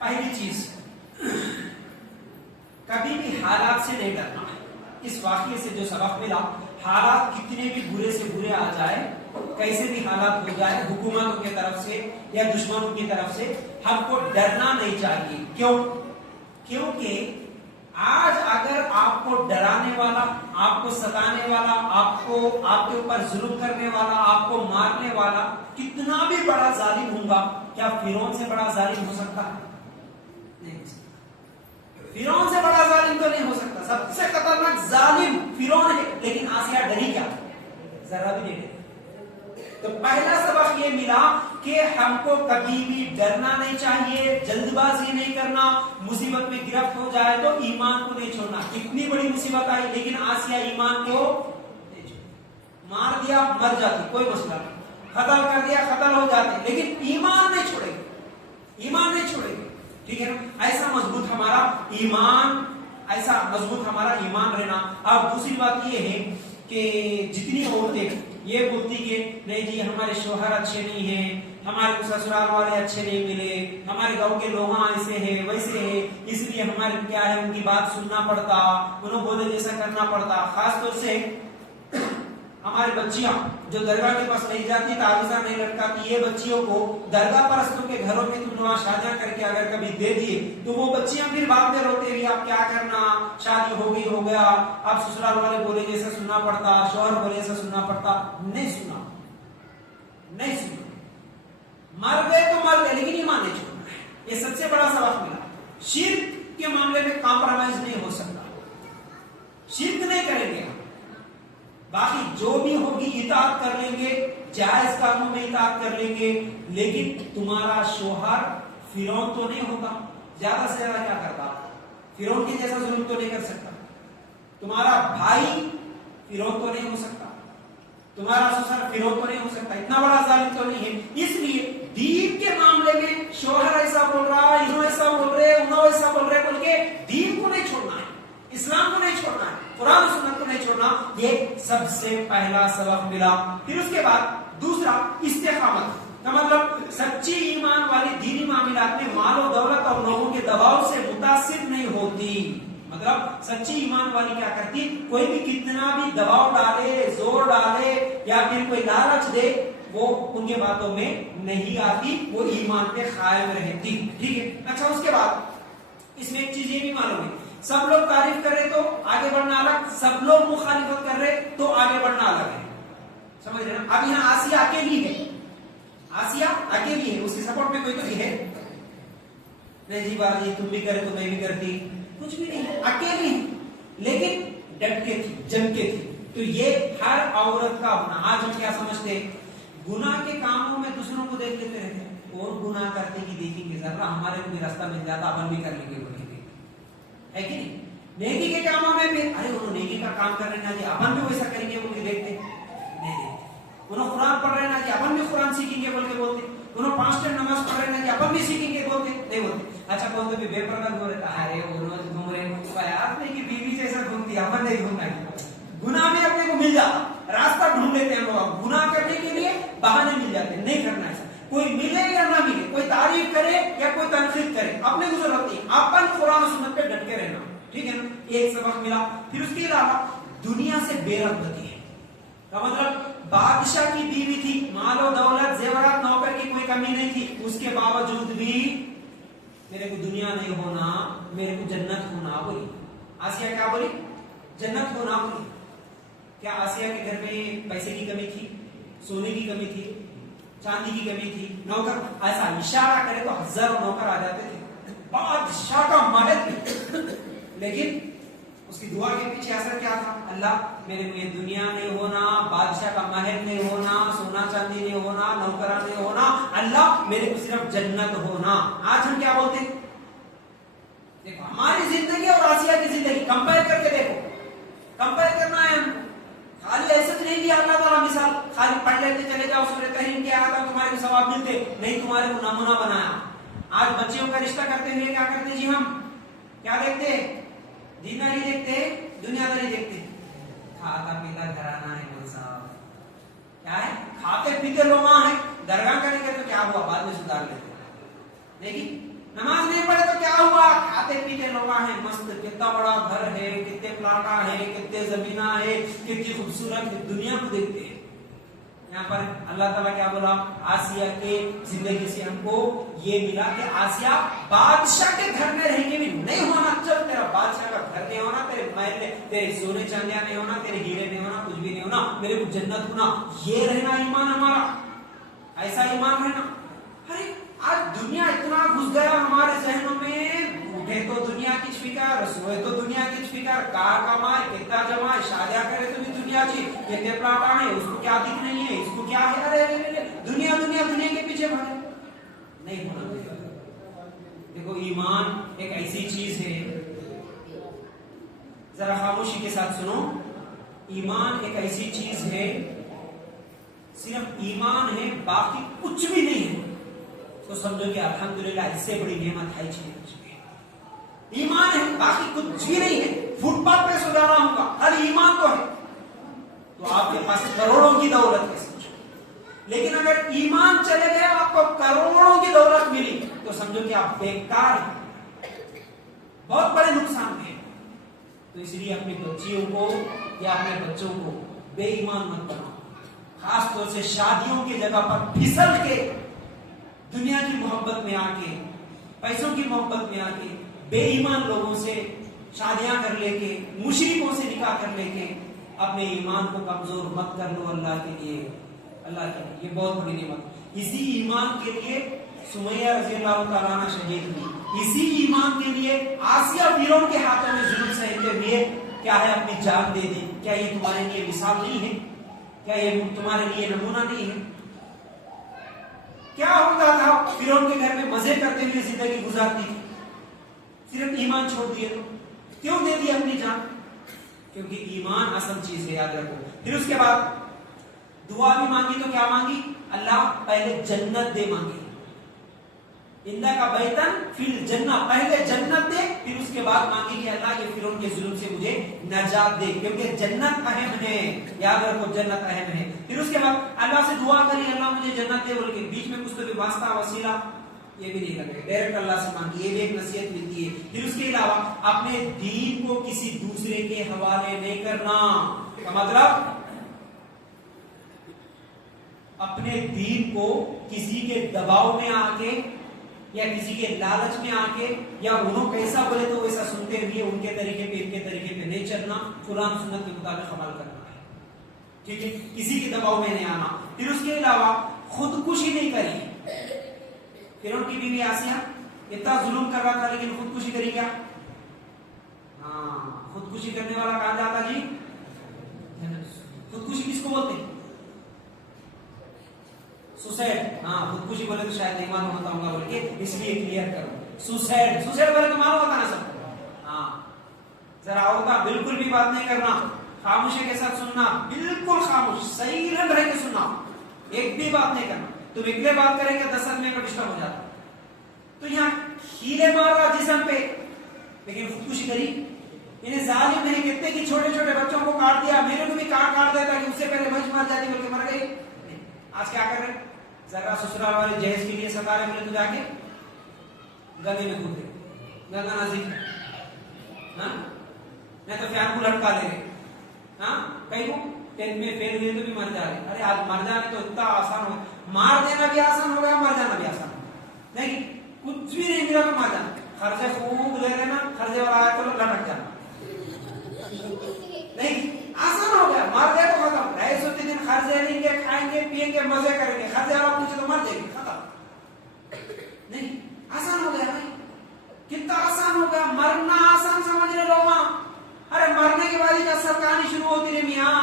पहली चीज, कभी भी हालात से नहीं डरना। इस वाकये से जो सबक मिला, हालात कितने भी बुरे से बुरे आ जाए, कैसे भी हालात हो जाए, हुकूमतों की तरफ से या दुश्मनों की तरफ से, हमको डरना नहीं चाहिए। क्यों? क्योंकि आज अगर आपको डराने वाला, आपको सताने वाला, आपको आपके ऊपर जुल्म करने वाला, आपको मारने वाला कितना भी बड़ा जालिम होगा, क्या फिरौन से बड़ा जालिम हो सकता है? नहीं हो सकता। फिरौन से बड़ा जालिम तो नहीं हो सकता। सबसे खतरनाक जालिम फिरौन है, लेकिन आसिया डरी क्या? जरा भी नहीं डरी। तो पहला सबक ये मिला कि हमको कभी भी डरना नहीं चाहिए, जल्दबाजी नहीं करना, मुसीबत में गिरफ्त हो जाए तो ईमान को नहीं छोड़ना। कितनी बड़ी मुसीबत आई, लेकिन आसिया ईमान को नहीं छोड़ा। मार दिया मर जाती, कोई मसला नहीं, कत्ल कर दिया कत्ल हो जाते, लेकिन ईमान नहीं छोड़ेगी, ईमान नहीं छोड़ेगी। ठीक है ना, ऐसा मजबूत हमारा ईमान, ऐसा मजबूत हमारा ईमान रहना। अब दूसरी बात ये है कि जितनी औरतें ये बोलती कि नहीं जी हमारे शोहर अच्छे नहीं हैं, हमारे ससुराल वाले अच्छे नहीं मिले, हमारे गांव के लोग ऐसे हैं वैसे हैं, इसलिए हमारे क्या है, उनकी बात सुनना पड़ता, उन्होंने बोले जैसा करना पड़ता। खास तौर से हमारी बच्चियां जो दरगाह के पास नहीं जाती, तावीज़ा नहीं लटकाती, ये बच्चियों को दरगाह परस्तों के घरों में तुम वहां शादियां करके अगर कभी दे दिए तो वो बच्चियां फिर बाद में रोते हुए आप क्या करना, शादी हो गई हो गया, अब ससुराल वाले बोले जैसा सुनना पड़ता, शौहर बोले जैसा सुनना पड़ता। नहीं सुना, नहीं सुना, मर गए तो मर गए, लेकिन ईमान नहीं छोड़ना है। یہ سب سے بڑا سبق ملا. شرک کے معاملے میں کمپرومائز نہیں ہو سکتا, شرک نہیں کریں گے, باقی جو بھی ہوگی اطاعت کر لیں گے, جائز کاموں میں اطاعت کر لیں گے, لیکن تمہارا شوہر فرعون تو نہیں ہوگا, زیادہ سے زیادہ کیا کرتا, فرعون کے جیسا ظلم تو نہیں کر سکتا, تمہارا بھائی فرعون تو نہیں ہو سکتا, تمہارا سسر فرعون تو نہیں ہو سکتا, اتنا بڑا ظالم تو نہیں ہے. اس لیے دین کے معاملے میں شوہر ایسا بول رہا, انہوں ایسا بول رہے, انہوں ایسا بول رہے بول کے دین کو نہیں چھوڑنا ہے, اسلام کو نہیں چھوڑنا ہے, قرآن و سنت کو نہیں چھوڑنا. یہ سب سے پہلا سبق ملا. پھر اس کے بعد دوسرا استقامت کا مطلب سچی ایمان والی دینی معاملات میں مال و دولت اور لوگوں کے دباؤ سے متاثر نہیں ہوتی. مطلب سچی ایمان والی کیا کرتی, کوئی بھی کتنا بھی دباؤ ڈالے, زور ڈالے یا پھر کوئی لالچ دے, وہ ان کے باتوں میں نہیں آتی, وہ ایمان پہ قائم رہتی. ٹھیک ہے. اچھا, اس کے بعد اس میں ایک چیز یہ بھی معلوم ہے, سب لوگ تعریف کر رہے تو آگے بڑھنا الگ, سب لوگ مخالفت کر رہے تو آگے بڑھنا الگ ہے. سمجھ رہے نا. اب یہاں آسیہ اکیلی ہے, آسیہ اکیلی ہے, اس کے سپورٹ میں کوئی تو نہیں ہے, نہیں جی باجی تم بھی کرے تو میں بھی کرتی, کچھ بھی نہیں, اکیلی, لیکن ڈٹ کے تھی, جم کے تھی. تو یہ ہر عورت کا اپنا. آج ہم کیا سمجھتے, گناہ کے کاموں میں دوسروں کو دیکھ لیتے رہتے, اور گناہ کرتے کی دیکھیں گے, ذرا ہمارے کو بھی راستہ مل جاتا اپن بھی کر لیں گے, ہے کہ نہیں. نیکی کے کاموں میں بھی, ارے انہوں نیکی کا کام کر رہے ہیں جی, اپن بھی ویسا کریں گے بول کے دیکھتے نہیں دیکھتے. انہوں قرآن پڑھ رہے ہیں جی, اپن بھی قرآن سیکھیں گے بول کے بولتے. انہوں 5 ٹائم نماز پڑھ رہے ہیں جی, اپن بھی سیکھیں گے بولتے نہیں بولتے. اچھا کون تو بھی بے پردہ ہو رہتا ہے, روز گھوم رہے ہیں, آپ نے کی بیوی جیسا گھومتی, اپن نہیں گھومنا ہے. گناہ میں اپنے کو مل جاتا, راستہ ڈھونڈ لیتے ہیں لوگ گناہ کرنے کے لیے, بہانے مل جاتے ہیں, نہیں کرنا ایسا. کوئی ملے یا نہ ملے, کوئی تعریف کرے یا کوئی تنقید کرے, اپنے کو ضرورت نہیں, اپن قرآن و سنت پہ ڈٹ کے رہنا. ٹھیک ہے نا. ایک سبق ملا. پھر اس کے علاوہ دنیا سے بے رغبتی ہے, کا مطلب بادشاہ کی بیوی تھی, مال و دولت زیورات نوکر کی کوئی کمی نہیں تھی, اس کے باوجود بھی میرے کو دنیا نہیں ہونا, میرے کو جنت ہونا بولی. آسیہ کیا بولی, جنت ہونا بولی. کیا آسیہ کے گھر میں پیسے کی کمی تھی, سونے کی کمی تھی, چاندی کی کمی تھی, نوکر ایسا اشارہ کرے تو ہزاروں نوکر آ جاتے تھے, بادشاہ کا مالک. لیکن اس کی دعا کے پیچھے اثر کیا تھا, اللہ میرے کو یہ دنیا نہیں ہونا, بادشاہ کا محل نہیں ہونا, سونا چاندی نہیں ہونا, نوکران نہیں ہونا, اللہ میرے کو صرف جنت ہونا. آج ہم کیا بولتے ہیں, دیکھو ہماری زندگی اور آسیہ کی زندگی کمپیئر کر کے دیکھو, کمپیئر کرنا ہے. خالی ایسے تو نہیں دیا اللہ تعالیٰ مثال, خالی پڑھ لیتے چلے جاؤ سورۃ تحریم کے آیات تمہارے کو ثواب ملتے, نہیں, تمہارے کو نمونہ بنایا. آج بچیوں کا رشتہ کرتے ہوئے کیا کرتے جی, ہم کیا دیکھتے, دینداری دیکھتے, دنیا داری دیکھتے. کھاتا پیتا گھرانہ ہے کون صاحب, کیا ہے, کھاتے پیتے لوگ ہیں, درگاہ کریں گے تو کیا ہوا, بعد میں سدھار لیتے. لیکن نماز نہیں پڑھے تو کیا ہوا, کھاتے پیتے لوگ ہیں, مست, کتنا بڑا گھر ہے, کتنے پلاٹا ہے, کتنے زمینہ ہے, کتنی خوبصورت دنیا کو دیکھتے ہیں. یہاں پر اللہ تعالیٰ کیا بولا, آسیہ کے زندگی سے ہم کو یہ ملا کہ آسیہ بادشاہ کے گھر میں رہیں گے بھی نہیں ہونا, چل تیرا بادشاہ کا گھر نہیں ہونا, تیرے محل میں تیرے سونے چاندیاں نہیں ہونا, تیرے ہیرے نہیں ہونا, کچھ بھی نہیں ہونا, میرے کو جنت ہونا. یہ رہنا ایمان ہمارا, ایسا ایمان رہنا. ارے آج دنیا اتنا گھس گیا ہمارے ذہنوں میں, اٹھے تو دنیا کی فکر, سوئے تو دنیا کی فکر, کار کمائے, کتنا جمائے, شادیاں کرے تو بھی دنیا جی, کتنے پلاٹ آئے, اس کو کیا دکھ نہیں ہے, اس کو کیا ہے, ارے دنیا دنیا دنیا کے پیچھے بھاگے. نہیں ہونا چاہیے. دیکھو ایمان ایک ایسی چیز ہے, ذرا خاموشی کے ساتھ سنو, ایمان ایک ایسی چیز ہے, صرف ایمان ہے, باقی کچھ بھی نہیں ہے, تو سمجھو کہ الحمدللہ اس سے بڑی نعمت ہے چیز. ایمان ہے, باقی کچھ بھی نہیں ہے. فٹ پاتھ پہ سو جانا ہوگا, خالی ایمان تو ہے, تو آپ کے پاس کروڑوں کی دولت ہے سمجھو. لیکن اگر ایمان چلے گئے, آپ کو کروڑوں کی دولت ملی, تو سمجھو کہ آپ بیکار ہیں, بہت بڑے نقصان میں. تو اس لیے اپنی بچیوں کو یا اپنے بچوں کو بے ایمان مت بناؤ, خاص طور سے شادیوں کی جگہ پر پھسل کے, دنیا کی محبت میں آ کے, پیسوں کی محبت میں آ کے, بے ایمان لوگوں سے شادیاں کر لے کے, مشرکوں سے نکاح کر لے کے اپنے ایمان کو کمزور مت کر لو. اللہ کے لیے, اللہ کے لیے یہ بہت بڑی نعمت. اسی ایمان کے لیے सुमैया रजी अल्लाह तआला अन्हा शहीद हुई इसी ईमान के लिए। आसिया फिरौन के हाथों में जुल्म सहते हुए क्या है अपनी जान दे दी। क्या ये तुम्हारे लिए मिसाल नहीं है? क्या ये तुम्हारे लिए नमूना नहीं है? क्या होता था फिरौन के घर में मजे करते हुए जिंदगी गुजारती थी, सिर्फ ईमान छोड़ दिए तो क्यों दे दी अपनी जान? क्योंकि ईमान असल चीज है, याद रखो। फिर उसके बाद दुआ भी मांगी तो क्या मांगी? अल्लाह पहले जन्नत दे मांगी, इंदा का बैतन फिर जन्नत, पहले जन्नत दे, फिर उसके बाद मांगी कि अल्लाह ये फिरौन के जुल्म से मुझे नजात दे, क्योंकि जन्नत अहम है, याद रखो जन्नत अहम है। फिर उसके बाद अल्लाह से दुआ करी अल्लाह मुझे जन्नत दे बोल के, बीच में कुछ तो भी वास्ता वसीला ये भी नहीं लगे, डायरेक्ट अल्लाह से मांगी, ये भी एक नसीहत मिलती है। फिर उसके अलावा अपने दीन को किसी दूसरे के हवाले नहीं करना का मतलब अपने दीन को किसी के दबाव में आके या किसी के लालच में आके या उन्होंने कैसा बोले तो वैसा सुनते हुए उनके तरीके पे इनके तरीके पे नहीं चलना, कुरान सुन्नत के मुताबिक अमल करना है, ठीक है? किसी के दबाव में नहीं आना। फिर उसके अलावा खुदकुशी नहीं करी। फिरौन की बीवी आसिया इतना जुल्म कर रहा था लेकिन खुदकुशी करी क्या? हाँ, खुदकुशी करने वाला कहां जाता जी? खुदकुशी किसको बोलते हैं? सुसाइड। हाँ, खुदकुशी बोले तो शायद नहीं मालूम होता होगा बोल के इसलिए क्लियर करो। सुसाइड, सुसाइड बोले तो मालूम होता ना सबको। हाँ, जरा होता बिल्कुल भी बात नहीं करना, खामोशी के साथ सुनना, बिल्कुल खामोश साइलेंट रह के सुनना, एक भी बात नहीं करना। तुम इतने बात करेंगे 10 आदमी का डिस्टर्ब हो जाता। तो यहाँ हीले मार रहा जिस्म पे लेकिन खुदकुशी करी। इन्हें जालिम नहीं कहते कि छोटे छोटे बच्चों को काट दिया, मेरे को भी काट देता कि उससे पहले भैंस मार जाती बोल के मर गई। आज क्या कर रहे? जरा ससुराल वाले जहेज के लिए सता रहे बोले तो जाके गले में कूद गए, गला नजीक नहीं तो फैन को लटका ले रहे। हाँ, कहीं को 10th में फेल हुए तो भी मर जा रहे। अरे आज मर जाने तो इतना आसान हो, मार देना भी आसान हो गया, मर जाना भी आसान हो। नहीं, कुछ भी नहीं मिला तो मर जाना, खर्चे खूब ले लेना, खर्चे वाला आया तो लटक जाना। नहीं, आसान हो गया, मार दे तो खत्म। 250 दिन खर्चे लेंगे, खाएंगे पिएंगे मजे करेंगे, खर्चे वाला पूछे तो मर जाएंगे, खत्म। नहीं, आसान हो गया भाई, कितना आसान हो गया। मरना आसान समझ रहे लोग, अरे मरने के बाद असल कहानी शुरू होती है मियाँ,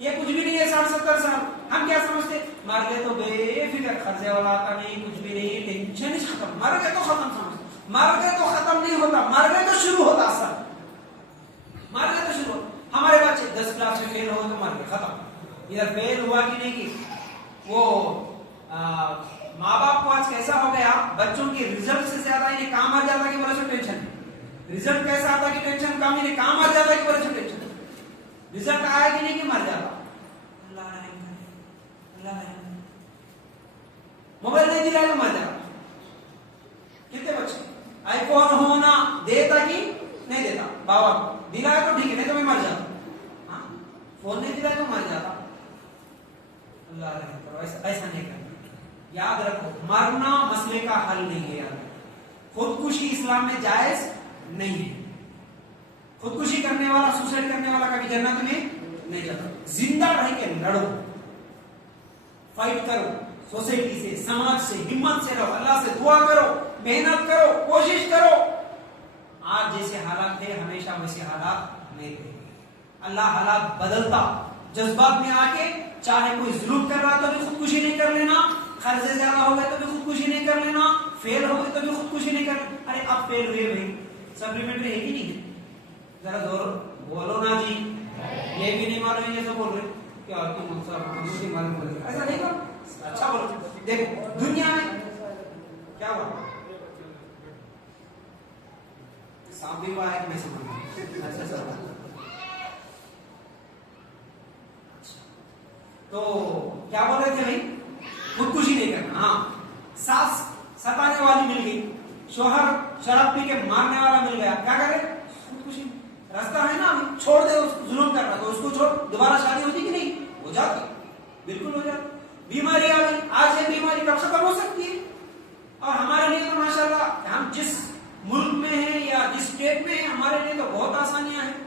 ये कुछ भी नहीं है 60-70 साल। हम क्या समझते, मर गए तो बेफिक्र, खर्चे वाला आता नहीं, कुछ भी नहीं, टेंशन ही खत्म, मर गए तो खत्म समझते। मर गए तो खत्म नहीं होता, मर गए तो शुरू होता असल, मर गए तो शुरू। हमारे बच्चे 10 क्लास में फेल हो तो मर गए, खत्म। इधर फेल हुआ कि नहीं कि वो माँ बाप को आज कैसा हो गया, बच्चों के रिजल्ट से ज्यादा इन्हें काम आ जाता कि बोले सो टेंशन। रिजल्ट कैसा आता कि टेंशन कम, इन्हें काम आ जाता कि बोले सो टेंशन। रिजल्ट आया कि नहीं कि मर जाता। अल्लाह मोबाइल नहीं दिलाया तो मर जाता। कितने बच्चे आईफोन होना देता कि नहीं देता, बाबा दिलाया तो ठीक है, नहीं तो मैं मर जाता। हाँ, फोन नहीं दिलाया तो मर जाता। अल्लाह रहम करो, ऐसा नहीं करना। याद रखो, मरना मसले का हल नहीं है। याद खुदकुशी इस्लाम में जायज नहीं है। खुदकुशी करने वाला, सुसाइड करने वाला कभी जन्नत में नहीं जाता। जिंदा रह के लड़ो, फाइट करो, सोसाइटी से, समाज से, हिम्मत से रहो, अल्लाह से दुआ करो, मेहनत करो, कोशिश करो। आज जैसे हालात थे हमेशा वैसे हालात नहीं थे। अल्लाह हालात बदलता, जज्बात में आके चाहे कोई जुल्म कर रहा तो भी खुदकुशी नहीं कर लेना, खर्चे ज्यादा हो गए तो भी खुदकुशी नहीं कर लेना, फेल हो गए तो भी खुदकुशी नहीं कर। अरे अब फेल हुए भाई, सप्लीमेंट्री है कि नहीं है? जरा जोर बोलो ना जी, ये भी नहीं मालूम ये सब बोल रहे क्या तुम सब मालूम बोल रहे, ऐसा नहीं करो, अच्छा बोलो। देखो दुनिया में क्या हुआ, सांप भी हुआ है मैं समझ। अच्छा तो क्या बोल रहे थे भाई, खुदकुशी नहीं करना। हाँ, सास सताने वाली मिल गई, शोहर शराब पी के मारने वाला मिल गया, क्या करे? खुदकुशी। रास्ता है ना, छोड़ दे उसको, जुल्म कर रहा तो उसको छोड़, दोबारा शादी होती कि नहीं? हो जाती, बिल्कुल हो जाती। बीमारी आ गई, आज ये बीमारी कब खत्म हो सकती है? और हमारे लिए तो माशाल्लाह हम जिस मुल्क में है या जिस स्टेट में है, हमारे लिए तो बहुत आसानियां हैं।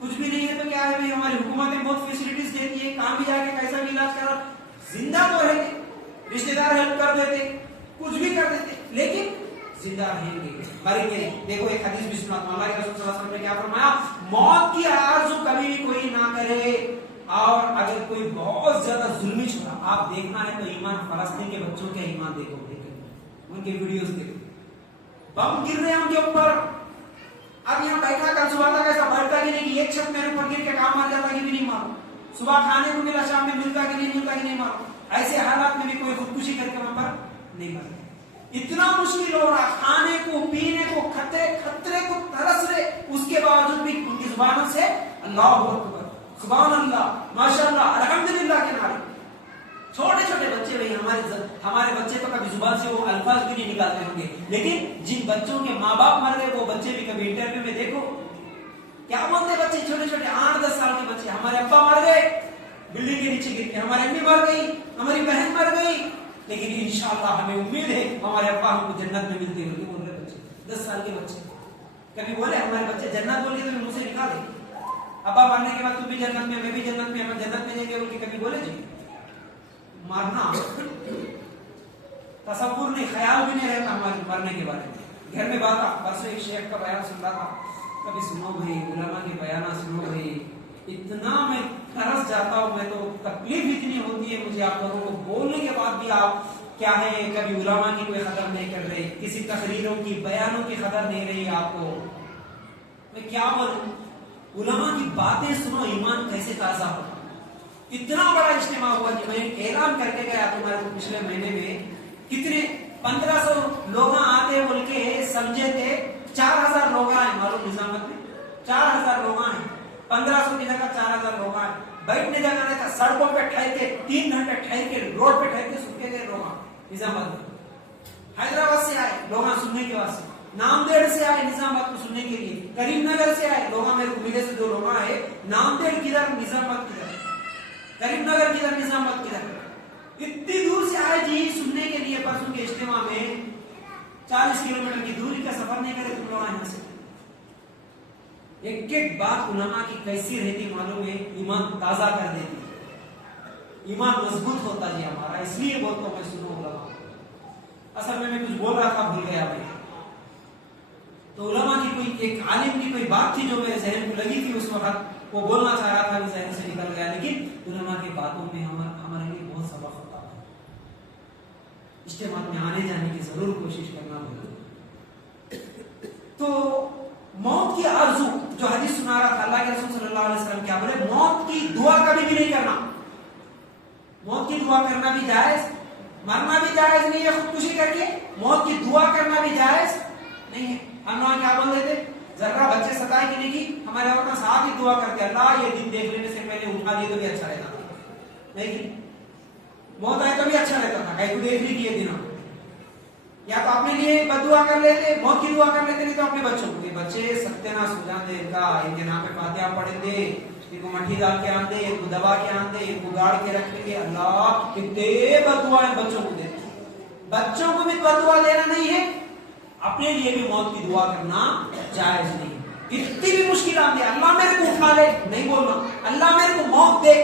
कुछ भी नहीं है तो क्या है भाई, हमारी हुकूमतें बहुत फैसिलिटीज देती है, काम भी जाके कैसा भी इलाज करा, जिंदा तो रहते, रिश्तेदार हेल्प कर देते, कुछ भी कर देते, लेकिन जिंदा रहेंगे, मरेंगे नहीं। देखो एक हदीस भी सुना, अल्लाह के रसूल सल्लल्लाहु अलैहि वसल्लम ने क्या फरमाया, मौत की आरज़ू कभी भी कोई ना करे। और अगर कोई बहुत ज्यादा जुल्मी छोड़ा, आप देखना है तो ईमान फलस्तीन के बच्चों के ईमान देखो, उनके वीडियोस देखो, बम गिर रहे हैं उनके ऊपर। अब यहाँ बैठा कर सुबह तक ऐसा बैठता कि नहीं, एक छत मेरे ऊपर गिर के काम मार जाता कि भी नहीं मारो, सुबह खाने को मिला, शाम में मिलता कि नहीं मारो। ऐसे हालात में भी कोई खुदकुशी करके वहां पर नहीं मर। इतना मुश्किल हो रहा, खाने को पीने को खतरे को तरस रहे, उसके बावजूद भी उनकी जुबानों से अल्लाह अकबर, सुभान अल्लाह, माशाअल्लाह, अल्हम्दुलिल्लाह के नारे। छोटे छोटे बच्चे भाई, हमारे बच्चे तो कभी जुबान से वो अल्फाज भी नहीं निकालते होंगे, लेकिन जिन बच्चों के माँ बाप मर गए वो बच्चे भी कभी इंटरव्यू में देखो क्या बोलते बच्चे, छोटे छोटे 8-10 साल के बच्चे, हमारे अब्बा मर गए बिल्डिंग के नीचे गिर के, हमारी अम्मी मर गई, हमारी बहन मर गई, लेकिन इंशाअल्लाह हमें उम्मीद है हमारे अब्बा हमको जन्नत में मिलते होंगे। बोल रहे बच्चे, 10 साल के बच्चे कभी बोले हमारे बच्चे जन्नत बोल के तो मुंह से निकाले, अब्बा मरने के बाद तू भी जन्नत में, मैं भी जन्नत में, हम जन्नत में जाएंगे बोल के कभी बोले जी? मरना तसव्वुर नहीं, ख्याल भी नहीं रहता हमारे मरने के बारे में। घर में बात, परसों एक शेख का बयान सुन रहा था, कभी सुनो भाई उलमा के बयान सुनो भाई, इतना मैं तरस जाता हूँ, मैं तो तकलीफ इतनी होती है मुझे आप लोगों को बोलने के बाद भी आप क्या है, कभी उलमा की कोई कदर नहीं कर रहे, किसी तकरीरों की बयानों की कदर नहीं रही आपको। मैं क्या बोलूं, उलमा की बातें सुनो, ईमान कैसे ताजा हो। इतना बड़ा इज्तिमा हुआ कि मैं ऐलान करके गया तुम्हारे को पिछले महीने में, कितने 1500 लोग आते बोल के समझे थे, 4000 लोग आए, मालूम निजामत में 4000 लोग आए, 1500 की जगह 4000 लोग आए। बैठने जगह नहीं था, सड़कों पे ठहर के 3 घंटे ठहर के, रोड पे ठहर के सूखे गए लोग निजामत में। हैदराबाद से आए लोग सुनने के वास्ते, नामदेड़ से आए निजामाबाद को सुनने के लिए, करीमनगर से आए लोग, मेरे को मिले से 2 लोग आए, नामदेड़ किधर, निजामाबाद किधर, करीमनगर किधर, निजामाबाद किधर, इतनी दूर से आए जी सुनने के लिए। परसों के इज्तिमा में 40 किलोमीटर की दूरी का सफर नहीं करे तुम लोग यहाँ से। एक एक बात उलमा की कैसी रहती मालूम है, ईमान ताजा कर देती, ईमान मजबूत होता जी हमारा। इसलिए बोलता हूं मैं, सुनो उलमा। असल में मैं कुछ बोल रहा था, भूल गया मैं। तो उलमा की कोई एक आलिम की कोई बात थी जो मेरे जहन को लगी थी उस वक्त, वो बोलना चाह रहा था, जहन से निकल गया। लेकिन उलमा की बातों में हमारे लिए बहुत सबक होता है। इज्तिमा में आने जाने की जरूर कोशिश करना होगा। तो मौत की आरज़ू जो हदीस सुना रहा था, अल्लाह के रसूल सल्लल्लाहु अलैहि वसल्लम क्या बोले, मौत की दुआ कभी भी नहीं करना। मौत की दुआ करना भी जायज, मरना भी जायज नहीं है खुदकुशी करके, मौत की दुआ करना भी जायज नहीं है। हम लोग क्या बोल रहे थे, जरा बच्चे सताए कि नहीं की, हमारे और साथ ही दुआ करते, अल्लाह ये दिन देख लेने से पहले उठा लिए तो भी अच्छा रहता था, नहीं मौत आए तो भी अच्छा रहता था, कहीं को देख ली ये दिन। या तो अपने लिए बदुआ कर लेते, मौत की दुआ कर लेते, नहीं तो अपने बच्चों को, बच्चे सत्यानाश हो जाते इनका, इनके नाम पे फातिहा पढ़ दे, इनको मट्टी डाल के आन दे, इनको दबा के आन दे, इनको गाड़ के रख देंगे। अल्लाह कितने बदुआ बच्चों को देते। बच्चों को भी बदुआ देना नहीं है, अपने लिए भी मौत की दुआ करना जायज नहीं। इतनी भी मुश्किल आती है, अल्लाह मेरे को उठा ले नहीं बोलना, अल्लाह मेरे को मौत दे।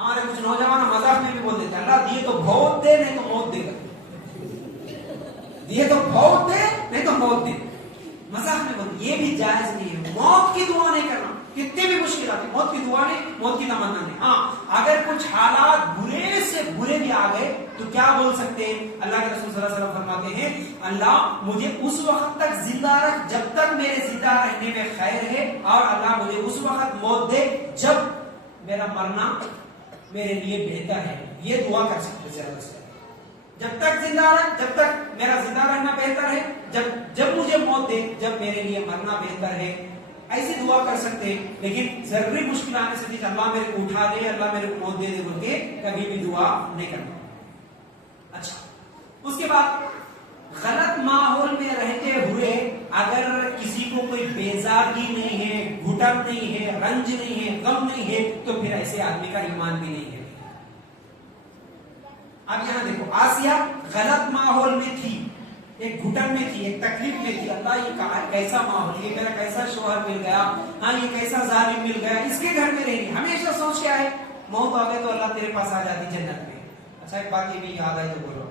हमारे कुछ नौजवान मजाक में भी बोल देते, अल्लाह दिए तो बहुत दे, नहीं तो मौत देगा, दिए तो बहुत दे, नहीं तो मौत दे। मजाक में बोल, ये भी जायज नहीं है। मौत की दुआ नहीं करना, कितने भी मुश्किल आती, मौत की दुआ नहीं, मौत की तमन्ना नहीं। हाँ, अगर कुछ हालात बुरे से बुरे भी आ गए तो क्या बोल सकते हैं, अल्लाह के रसूल सल्लल्लाहु अलैहि वसल्लम फरमाते हैं, अल्लाह मुझे उस वक्त तक जिंदा रख जब तक मेरे जिंदा रहने में खैर है, और अल्लाह मुझे उस वक्त मौत दे जब मेरा मरना मेरे लिए बेहतर है। ये दुआ कर सकते ज्यादा से, जब तक जिंदा रह, जब तक मेरा जिंदा रहना बेहतर है, जब मुझे मौत दे जब मेरे लिए मरना बेहतर है, ऐसी दुआ कर सकते हैं। लेकिन जरूरी मुश्किल आने से अल्लाह मेरे को उठा दे, अल्लाह मेरे को मौत दे दे बोल के कभी भी दुआ नहीं करना। अच्छा, उसके बाद गलत माहौल में रहते हुए अगर किसी को कोई बेजागी नहीं है, घुटन नहीं है, रंज नहीं है, गम नहीं है, तो फिर ऐसे आदमी का ईमान भी नहीं है। अब यहां देखो, आसिया गलत माहौल में थी, एक घुटन में थी, एक तकलीफ में थी। अल्लाह ये कैसा माहौल, ये मेरा कैसा शोहर मिल गया, हाँ ये कैसा जालिम मिल गया, इसके घर में रहेगी। हमेशा सोच क्या है, मौत आ गई तो अल्लाह तेरे पास आ जाती जन्नत में। अच्छा, एक बात ये भी याद आई तो बोलो,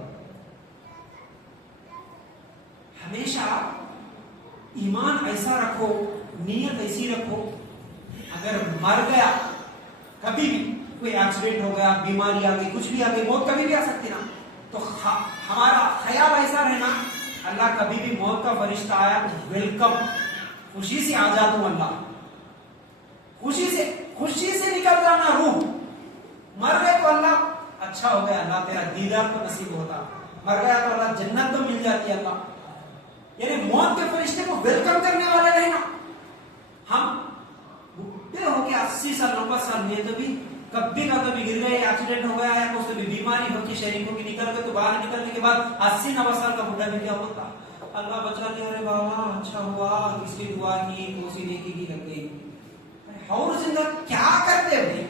ہمیشہ ایمان ایسا رکھو، نیت ایسی رکھو، اگر مر گیا کبھی بھی، کوئی ایکسیڈنٹ ہو گیا، بیماری آ گئی، کچھ بھی آ گئی، موت کبھی بھی آ سکتی نا، تو ہمارا خیال ایسا رہنا اللہ کبھی بھی موت کا فرشتہ آیا ویلکم، خوشی سے آ جا دوں، اللہ خوشی سے نکل جانا، روح مر گئے تو اللہ اچھا ہو گیا، اللہ تیرا دیدار تو نصیب ہوتا، مر گیا تو اللہ جنت تو مل جاتی ہے اللہ، یعنی موت کے فرشتے کو ویلکم کرنے والے رہنا. ہم بڑھے ہو کے 80 سال 90 سال میں تو بھی کبھی کا تو بھی گر گئے، ایکسیڈنٹ ہو گیا ہے، اس سے بھی بیماری ہو کے شریکوں کی نکل گئے، تو باہر نکلنے کے بعد 80 90 سال کا بڑھا بھی کیا ہوتا، اللہ بچا لیا، ارے بابا اچھا ہوا، کس کی دعا کی، کوسی نیکی کی لگ گئی. اور زندہ کیا کرتے ہیں؟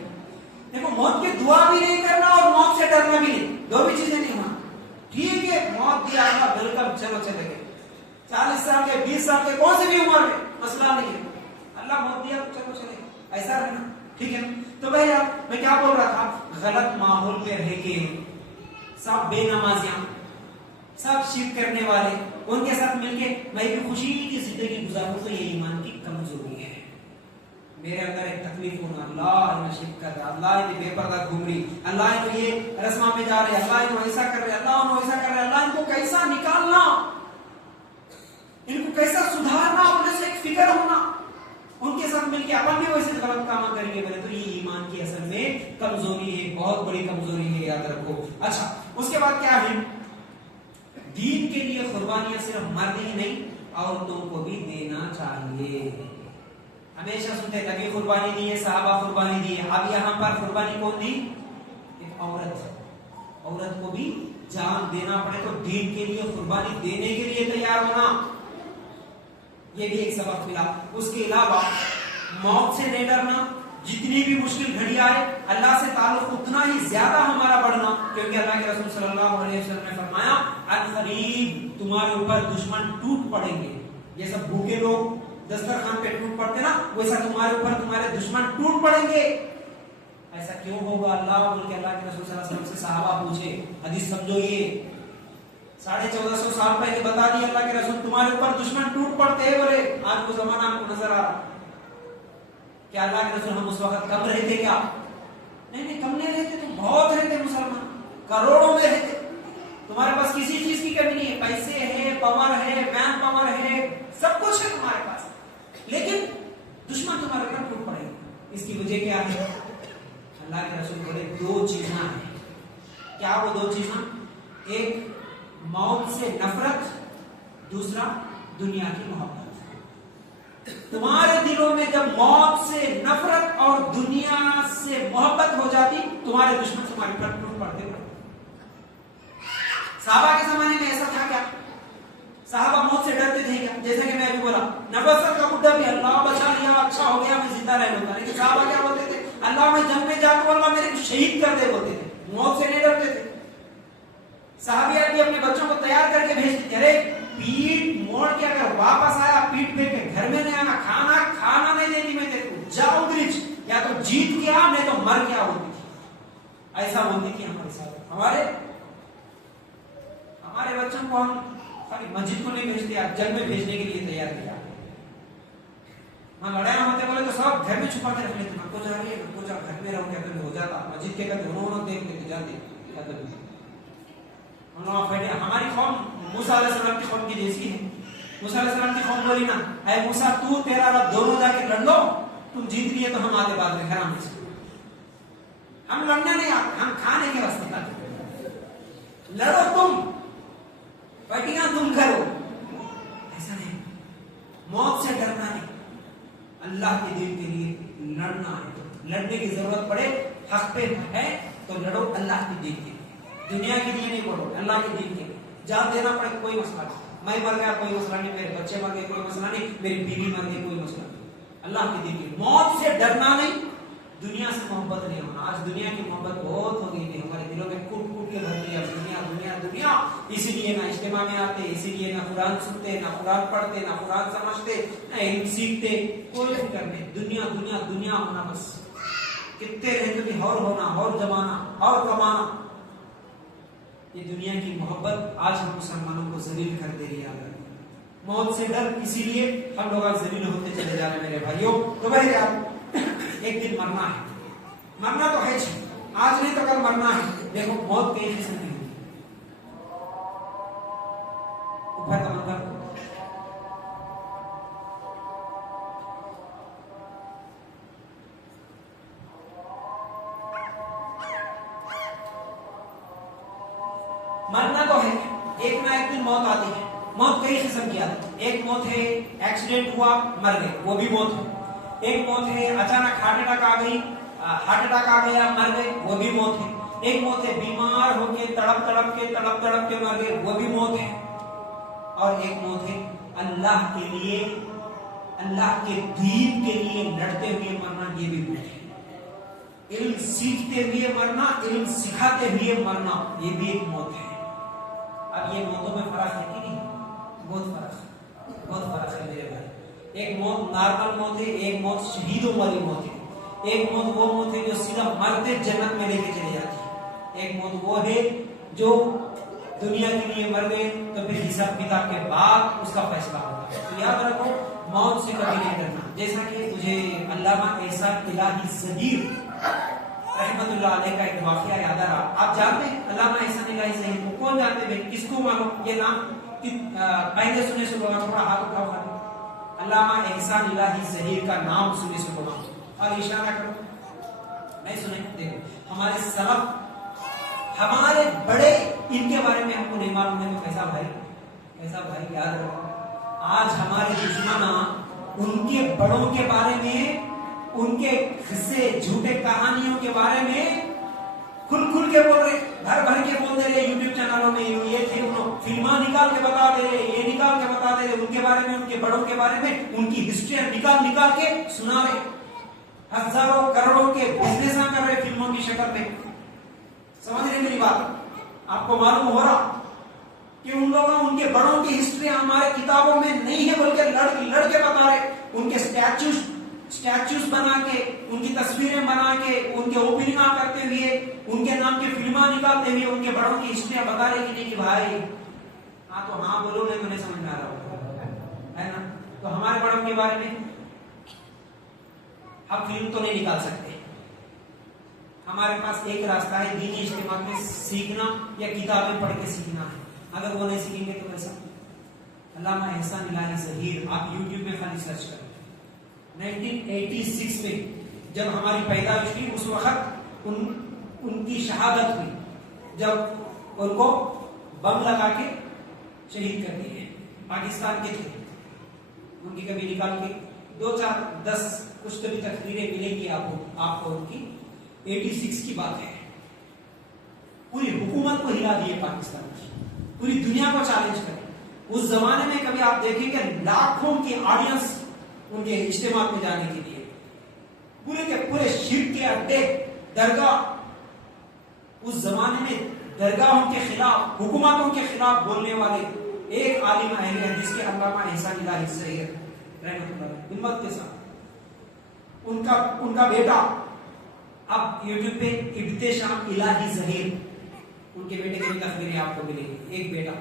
دیکھو موت کی دعا بھی نہیں کرنا اور موت سے ڈرنا بھی نہیں، دو بھی چیزیں نہیں ہونا. ٹھیک ہے موت دیا اللہ ویلکم، چلو چلے گئے، 40 سال کے 20 سال کے کون سی بھی عمر میں مسئلہ نہیں ہے، اللہ موت دیا تو چلو چلے گئے، ایسا رہنا. ٹھیک ہے. تو بھائی میں کیا بول رہا تھا، غلط ماحول پہ رہ کے سب بے نمازیاں، سب شرک کرنے والے، ان کے ساتھ مل کے میں بھی خوشی کی زندگی گزاروں، تو یہ ایمان کی کمزوری ہے. میرے اندر ایک تکلیف ہونا، اللہ نے شرک کر رہا، اللہ نے بے پردہ گھوم رہی، اللہ نے یہ رسماں میں جا رہے، اللہ نے ایسا کر رہے، اللہ نے ایسا کر رہے، اللہ ان کو کیسا نکالنا، ان کو کیسا سدھارنا، اپنے سے ایک فکر ہونا، ان کے ساتھ مل کے اپن بھی ویسے غلط کام کریں گے بولے تو یہ ایمان کی اصل میں کمزوری ہے، بہت بڑی کمزوری ہے، یاد رکھو. اچھا اس کے بعد کیا ہے، دین کے لیے قربانیاں صرف مرد ہی نہیں عورتوں کو بھی دینا چاہیے. ہمیشہ سنتے نبی قربانی دی ہے، صحابہ قربانی دی ہے، اب یہاں پر قربانی کون دی، ایک عورت کو بھی جان دینا پڑے تو دین کے لیے قربانی دینے کے لیے تیار ہونا، یہ بھی ایک سبق ملا. اس کے علاوہ موت سے نہیں ڈرنا، جتنی بھی مشکل گھڑی آئے اللہ سے تعلق اتنا ہی زیادہ ہمارا بڑھنا، کیونکہ اللہ کے رسول صلی اللہ علیہ وسلم نے فرمایا عنقریب تمہارے اوپر دشمن ٹوٹ پڑیں گے، جیسا بھوکے لوگ دسترخوان پہ ٹوٹ پڑتے نا، ویسا تمہارے اوپر تمہارے دشمن ٹوٹ پڑیں گے. ایسا کیوں ہوگا اللہ، بول کے اللہ کے رسول صلی اللہ علیہ وسلم سے صحابہ پوچھے، حدیث سمجھو، یہ 1450 سال پہلے بتا دی اللہ کے رسول تمہارے اوپر دشمن ٹوٹ پڑتے ہیں. بولے آج وہ زمانہ آپ کو نظر آ رہا، کیا اللہ کے رسول ہم اس وقت کم رہتے کیا؟ نہیں کم نہیں رہتے، تم بہت رہتے، مسلمان کروڑوں میں رہتے، تمہارے پاس کسی چیز کی کمی نہیں ہے، پیسے ہے، پاور ہے، مین پاور ہے، سب کچھ ہے تمہارے پاس، لیکن دشمن تمہارے اوپر ٹوٹ پڑے گا. اس کی وجہ کیا ہے؟ اللہ کے رسول بولے دو چیزیں ہیں. کیا وہ دو چیزیں؟ ایک موت سے نفرت، دوسرا دنیا کی محبت. تمہارے دلوں میں جب موت سے نفرت اور دنیا سے محبت ہو جاتی، تمہارے دشمن تمہارے پر ٹوٹ پڑتے. صحابہ کے زمانے میں ایسا تھا کیا؟ صحابہ موت سے ڈرتے تھے کیا؟ جیسے کہ میں ابھی بولا 90 سال کا بڈھا بھی اللہ بچا لیا، اچھا ہو گیا، میں زندہ رہ لوں گا. لیکن صحابہ کیا بولتے تھے؟ اللہ میں جنگ میں جاتا ہوں، اللہ میرے کو شہید کر دے، بولتے تھے. موت سے نہیں ڈرتے تھے. صحابیات بھی اپنے بچوں کو تیار کر کے بھیجتے تھے، ارے پیٹ موڑ کے اگر واپس آیا پیٹ پھیر کے گھر میں نہیں آنا، کھانا نہیں دیتی میں تیرے کو، جاؤ گرج، یا تو جیت کے آ نہیں تو مر کے آ، ہوتی تھی. ایسا بولتی تھی ہمارے ساتھ. ہمارے بچوں کو ہم خالی مسجد کو نہیں بھیجتے، جنگ میں بھیجنے کے لیے تیار کیا. ہاں لڑائیاں ہوتے بولے تو سب گھر میں چھپا کے رکھ لیتے، ہم کو جا رہی ہے، ہم کو جا، گھر میں رہو، کہتے ہو جاتا. مسجد کے کہتے انہوں دیکھ لیتے جاتے. ہماری قوم موسیٰ علیہ السلام کی قوم کی جیسی ہے. موسیٰ علیہ السلام کی قوم بولی نا، اے موسیٰ تو تیرا رب دونوں جا کے لڑ لو، تم جیت لیے تو ہم آتے بعد میں گھر میں سے. ہم لڑنے نہیں آتے، ہم کھانے کے راستے آتے. لڑو تم، پٹیاں تم کرو. ایسا نہیں، موت سے ڈرنا نہیں، اللہ کے دین کے لیے لڑنا ہے. تو لڑنے کی ضرورت پڑے، حق پہ ہے تو لڑو اللہ کے دین کے لیے، دنیا کے لیے نہیں پڑھو، اللہ کے دین کے لیے. جان دینا پڑے کوئی مسئلہ نہیں، میں مر گیا کوئی مسئلہ نہیں، میرے بچے مر گئے کوئی مسئلہ نہیں، میری بیوی مر گئی کوئی مسئلہ نہیں. اللہ کے دین کے لیے موت سے ڈرنا نہیں، دنیا سے محبت نہیں ہونا. آج دنیا کی محبت بہت ہو گئی ہے، ہمارے دلوں میں کوٹ کے بھر دیا دنیا دنیا دنیا. اسی لیے نہ اجتماع میں آتے، اسی لیے نہ قرآن سنتے، نہ قرآن پڑھتے، نہ قرآن سمجھتے، نہ علم سیکھتے، کوئی فکر نہیں. دنیا دنیا دنیا ہونا بس. کتنے رہتے بھی اور ہونا، اور جمانا، اور کمانا. یہ دنیا کی محبت آج ہم مسلمانوں کو ذلیل کر دے رہی ہے. موت سے ڈر، اسی لیے ہم لوگ ذلیل ہوتے چلے جا رہے ہیں میرے بھائیوں۔ تو بھائی یار ایک دن مرنا ہے، مرنا تو ہے جی، آج نہیں تو کل مرنا ہے۔ دیکھو موت کئی قسم کی ہوئی، اوپر کا منظر مرنا تو ہے، ایک نہ ایک دن موت آتی ہے۔ موت کئی قسم کی آتی ہے، ایک موت ہے ایکسیڈنٹ ہوا مر گئے، وہ بھی موت ہے۔ ایک موت ہے اچانک ہارٹ اٹیک آ گئی، ہارٹ اٹیک آ گیا مر گئے، وہ بھی موت ہے۔ ایک موت ہے بیمار ہو کے تڑپ تڑپ کے مر گئے، وہ بھی موت ہے۔ اور ایک موت ہے اللہ کے لیے، اللہ کے دین کے لیے لڑتے ہوئے مرنا، یہ بھی موت ہے۔ علم سیکھتے ہوئے مرنا، علم سکھاتے ہوئے مرنا، یہ بھی ایک موت ہے۔ اب یہ موتوں میں فرق ہے کہ نہیں؟ بہت فرق ہے، بہت فرق ہے میرے بھائی۔ ایک موت نارمل موت ہے، ایک موت شہیدوں والی موت ہے۔ ایک موت وہ موت ہے جو سیدھا مرتے جنت میں لے کے چلی جاتی ہے۔ ایک موت وہ ہے جو دنیا کے لیے مر گئے تو پھر حساب کتاب کے بعد اس کا فیصلہ ہوگا۔ تو یاد رکھو موت سے کبھی نہیں ڈرنا۔ جیسا کہ مجھے علامہ احسان الہی ظہیر رحمت اللہ علیہ کا ایک واقعہ یاد آ رہا۔ آپ جانتے ہیں علامہ احسان الہی ظہیر کو؟ کون جانتے ہیں؟ کس کو معلوم یہ نام؟ پہلے سنے سے بولا، تھوڑا ہاتھ اٹھاؤ خالی۔ علامہ احسان الہی ظہیر کا نام سنے سے بولا اور اشارہ کرو، نہیں سنے؟ دیکھو ہمارے سلف، ہمارے بڑے، ان کے بارے میں ہم کو نہیں معلوم ہے تو کیسا بھائی یاد رکھو۔ آج ہمارے دشمن ان کے بڑوں کے بارے میں، ان کے قصے جھوٹے کہانیوں کے بارے میں کھل کے بول رہے، بھر کے بول دے رہے یوٹیوب چینلوں میں، یہ تھے فلماں نکال کے بتا دے رہے، یہ نکال کے بتا دے رہے ان کے بارے میں، ان کے بڑوں کے بارے میں، ان کی ہسٹریاں نکال کے سنا رہے، ہزاروں کروڑوں کے بزنس کر رہے فلموں کی شکل میں۔ سمجھ رہے میری بات؟ آپ کو معلوم ہو رہا کہ ان لوگوں، ان کے بڑوں کی ہسٹری ہمارے کتابوں میں نہیں ہے، بلکہ لڑ کے بتا رہے، ان کے سٹیچوز بنا کے، ان کی تصویریں بنا کے، ان کے اوپننگ کرتے ہوئے، ان کے نام کی فلمیں نکالتے ہوئے ان کے بڑوں کی ہسٹریاں بتا رہے کہ نہیں کہ بھائی ہاں تو ہاں بولو، نہیں تو نہیں سمجھ میں آ رہا ہے نا۔ تو ہمارے بڑوں کے بارے میں ہم فلم تو نہیں نکال سکتے، ہمارے پاس ایک راستہ ہے دینی اجتماع میں سیکھنا یا کتابیں پڑھ کے سیکھنا ہے۔ اگر وہ نہیں سیکھیں گے تو کیسا؟ علامہ احسان الہی ظہیر آپ یوٹیوب میں خالی سرچ کریں۔ 1986 میں جب ہماری پیدائش ہوئی، اس وقت ان کی شہادت ہوئی، جب ان کو بم لگا کے شہید کر دیے۔ پاکستان کے تھے، ان کی کبھی نکال کے 2-4-10 کچھ تو بھی تقریریں ملیں گی آپ کو ان کی۔ 86 کی بات ہے، پوری حکومت کو ہلا دیے پاکستان کی، پوری دنیا کو چیلنج کرے۔ اس زمانے میں کبھی آپ دیکھیں گے لاکھوں کی آڈینس ان کے اجتماع میں جانے کے لیے، پورے کے پورے شرک کے اڈے، درگاہ، اس زمانے میں درگاہوں کے خلاف، حکومتوں کے خلاف بولنے والے ایک عالم اہل حدیث کے علامہ احسان الہی ظہیر رحمۃ اللہ علیہ، ہمت کے ساتھ ان کا بیٹا، اب یوٹیوب پہ ابتشام الہی ظہیر، ان کے بیٹے کی تصویریں آپ کو ملیں گی، ایک بیٹا۔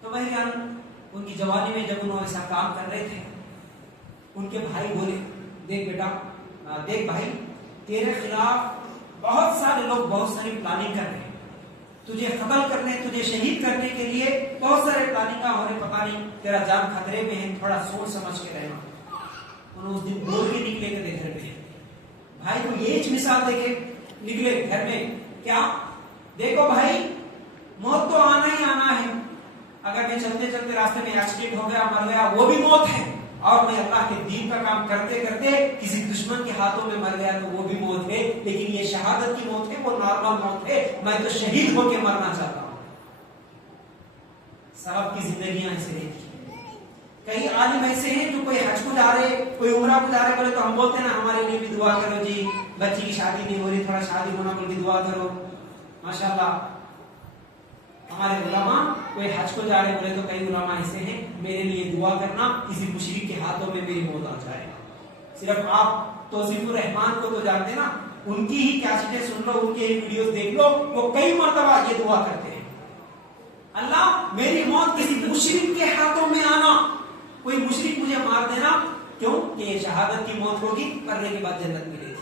تو بھائی جان ان کی جوانی میں جب انہوں ایسا کام کر رہے تھے، ان کے بھائی بولے دیکھ بیٹا، دیکھ بھائی تیرے خلاف بہت سارے لوگ بہت ساری پلاننگ کر رہے ہیں، تجھے قتل کرنے، تجھے شہید کرنے کے لیے بہت سارے پلاننگ ہو رہے، پتہ نہیں تیرا جان خطرے میں ہے، تھوڑا سوچ سمجھ کے رہنا۔ انہوں اس دن بول کے نکلے گئے گھر میں، بھائی کو یہ مثال دے کے نکلے گھر میں، کیا دیکھو بھائی موت تو آنا ہی آنا ہے، اگر میں چلتے چلتے راستے میں ایکسیڈنٹ ہو گیا، مر گیا، وہ بھی موت ہے، اور میں اللہ کے دین کا کام کرتے کرتے کسی دشمن کے ہاتھوں میں مر گیا تو وہ بھی موت ہے، لیکن یہ شہادت کی موت ہے، وہ نارمل موت ہے، میں تو شہید ہو کے مرنا چاہتا ہوں۔ صاحب کی زندگیاں ایسے رہتی ہیں۔ کئی عالم ایسے ہیں جو کوئی حج کو جا رہے، کوئی عمرہ کو جا رہے، بولے تو ہم بولتے ہیں نا ہمارے لیے بھی دعا کرو جی، بچی کی شادی نہیں ہو رہی، تھوڑا شادی ہونا پر بھی دعا کرو، ماشاءاللہ۔ ہمارے علماء کوئی حج کو جا رہے بولے تو کئی علماء ایسے ہیں میرے لیے دعا کرنا، کسی مشرک کے ہاتھوں میں میری موت آ جائے۔ صرف آپ توصیف الرحمان کو تو جانتے نا، ان کی ہی کیسٹیں سن لو، ان کے ویڈیوز دیکھ لو، وہ کئی مرتبہ یہ دعا کرتے ہیں۔ اللہ میری موت کسی مشرک کے ہاتھوں میں آنا، کوئی مشرک مجھے مار دینا، کیوں کہ یہ شہادت کی موت ہوگی، مرنے کے بعد جنت ملے گی۔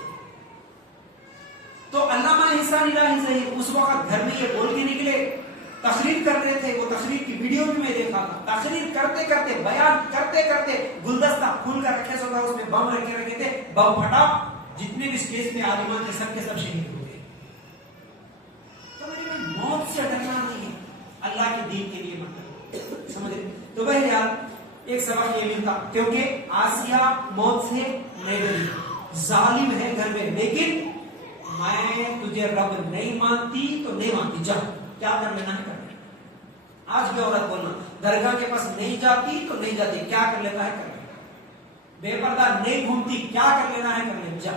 تو علامہ احسان الہی ظہیر اس وقت گھر میں یہ بول کے نکلے، تقریر کر رہے تھے، وہ تقریر کی ویڈیو بھی میں دیکھا تھا، تقریر کرتے کرتے بیان کرتے کرتے گلدستہ کھول کر رکھے سو تھا، اس میں بم رکھے تھے، بم پھٹا، جتنے بھی اسٹیج پہ عالمان تھے سب کے سب شہید ہو گئے۔ تو میری موت سے ڈرنا نہیں ہے، اللہ کے دین کے لیے مطلب سمجھے۔ تو بہرحال ایک سبق یہ ملتا، کیونکہ آسیہ موت سے نہیں ڈری، ظالم ہے گھر میں، لیکن میں تجھے رب نہیں مانتی تو نہیں مانتی، جا کیا کر لینا ہے کر لینا۔ آج بھی عورت بولنا، درگاہ کے پاس نہیں جاتی تو نہیں جاتی، کیا کر لیتا ہے کر لینا، بے پردہ نہیں گھومتی، کیا کر لینا ہے کر لینا، جا۔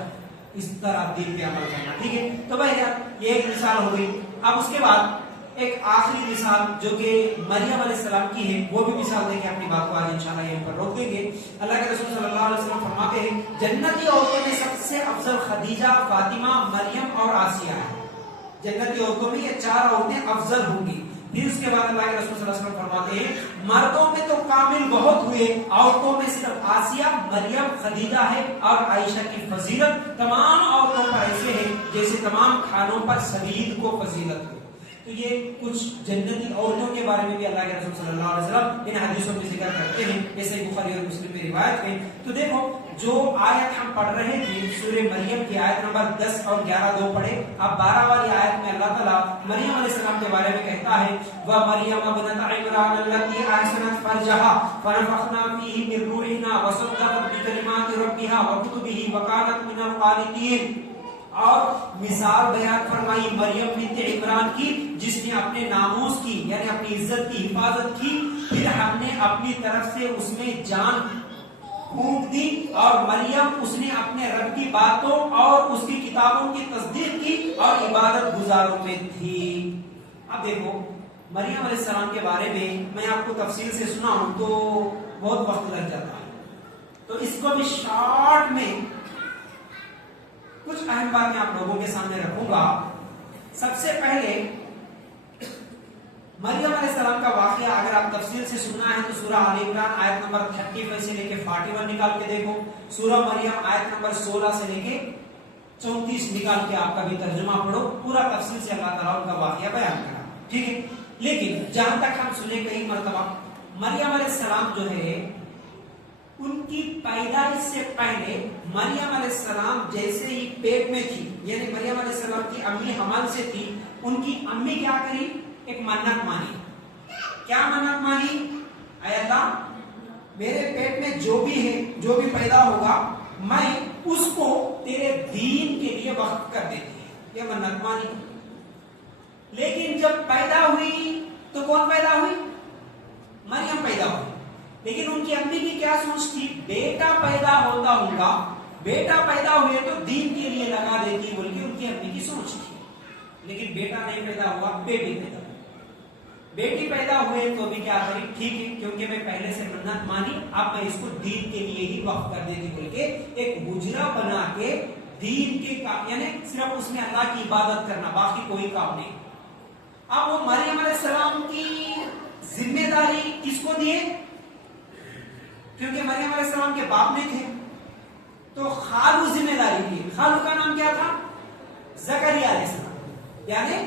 اس طرح دین پہ عمل کرنا، ٹھیک ہے۔ تو بھائی یہ ایک مثال ہو گئی۔ اب اس کے بعد ایک آخری مثال جو کہ مریم علیہ السلام کی ہے، وہ بھی مثال دیں گے، اپنی بات کو آج انشاءاللہ یہیں پر روک دیں گے۔ اللہ کے رسول صلی اللہ علیہ وسلم فرماتے ہیں جنتی عورتوں میں سب سے افضل خدیجہ، فاطمہ، مریم اور آسیہ ہے۔ جنتی عورتوں میں یہ چار عورتیں افضل ہوں گی۔ پھر اس کے بعد اللہ کے رسول صلی اللہ علیہ وسلم فرماتے ہیں مردوں میں تو کامل بہت ہوئے، عورتوں میں صرف آسیہ، مریم، خدیجہ ہے اور عائشہ کی فضیلت تمام عورتوں پر ایسے ہے جیسے تمام کھانوں پر سوید کو فضیلت ہو۔ تو یہ کچھ جنتی عورتوں کے بارے میں بھی اللہ کے رسول صلی اللہ علیہ وسلم ان حدیثوں میں ذکر کرتے ہیں، جیسے بخاری اور مسلم میں روایت ہے۔ تو دیکھو جو آیت ہم پڑھ رہے تھے سورہ مریم کی آیت نمبر 10 اور 11 دو پڑھے، اب 12 والی آیت میں اللہ تعالیٰ مریم علیہ السلام کے بارے میں کہتا ہے وَمَرْيَمَ ابْنَتَ عِمْرَانَ الَّتِي أَحْسَنَتْ فَرْجَهَا فَنَفَخْنَا فِيهِ مِنْ رُوحِنَا وَصَدَّقَتْ بِكَلِمَاتِ رَبِّهَا وَكُتُبِهِ وَكَانَتْ مِنَ الْقَانِتِينَ۔ اور مثال بیان فرمائی مریم بنت عمران کی، جس نے اپنے ناموس کی یعنی اپنی عزت کی حفاظت کی، پھر ہم نے اپنی طرف سے اس میں جان پھونک دی، اور مریم اس نے اپنے رب کی باتوں اور اس کی کتابوں کی تصدیق کی اور عبادت گزاروں میں تھی۔ اب دیکھو مریم علیہ السلام کے بارے میں آپ کو تفصیل سے سناؤں تو بہت وقت لگ جاتا ہے، تو اس کو بھی شارٹ میں کچھ اہم باتیں آپ لوگوں کے سامنے رکھوں گا۔ سب سے پہلے مریم علیہ السلام کا واقعہ اگر آپ تفصیل سے سننا ہے تو سورہ آل عمران آیت نمبر 35 سے لے کے 41 نکال کے دیکھو، سورہ مریم آیت نمبر 16 سے لے کے 34 نکال کے آپ کا بھی ترجمہ پڑھو، پورا تفصیل سے اللہ تعالیٰ ان کا واقعہ بیان کرا، ٹھیک ہے۔ لیکن جہاں تک ہم سنے کئی مرتبہ مریم علیہ السلام جو ہے ان کی پیدائش سے پہلے مریم علیہ السلام جیسے ہی پیٹ میں تھی، یعنی مریم علیہ السلام کی امی حمل سے تھی، ان کی امی کیا کری، ایک منت مانی۔ کیا منت مانی؟ اے اللہ میرے پیٹ میں جو بھی ہے، جو بھی پیدا ہوگا میں اس کو تیرے دین کے لیے وقف کر دیتی ہے، یہ منت مانی۔ لیکن جب پیدا ہوئی تو کون پیدا ہوئی؟ مریم پیدا ہوئی، لیکن ان کی امی کی کیا سوچ تھی، بیٹا پیدا ہوتا ہوگا، بیٹا پیدا ہوئے تو دین کے لیے لگا دیتی، بلکہ ان کی امی کی سوچ تھی۔ لیکن بیٹا نہیں پیدا ہوا، بیٹی پیدا ہوئی، بیٹی پیدا ہوئے تو بھی کیا کری، ٹھیک ہے کیونکہ میں پہلے سے منت مانی، اب میں اس کو دین کے لیے ہی وقف کر دیتی، بلکہ ایک حجرہ بنا کے دین کے کام، یعنی صرف اس میں اللہ کی عبادت کرنا، باقی کوئی کام نہیں۔ اب وہ مریم علیہ السلام کی ذمہ داری کس کو دیے، کیونکہ مریم علیہ السلام کے باپ نہیں تھے تو خالو ذمہ داری دی۔ خالو کا نام کیا تھا؟ زکریا علیہ السلام، یعنی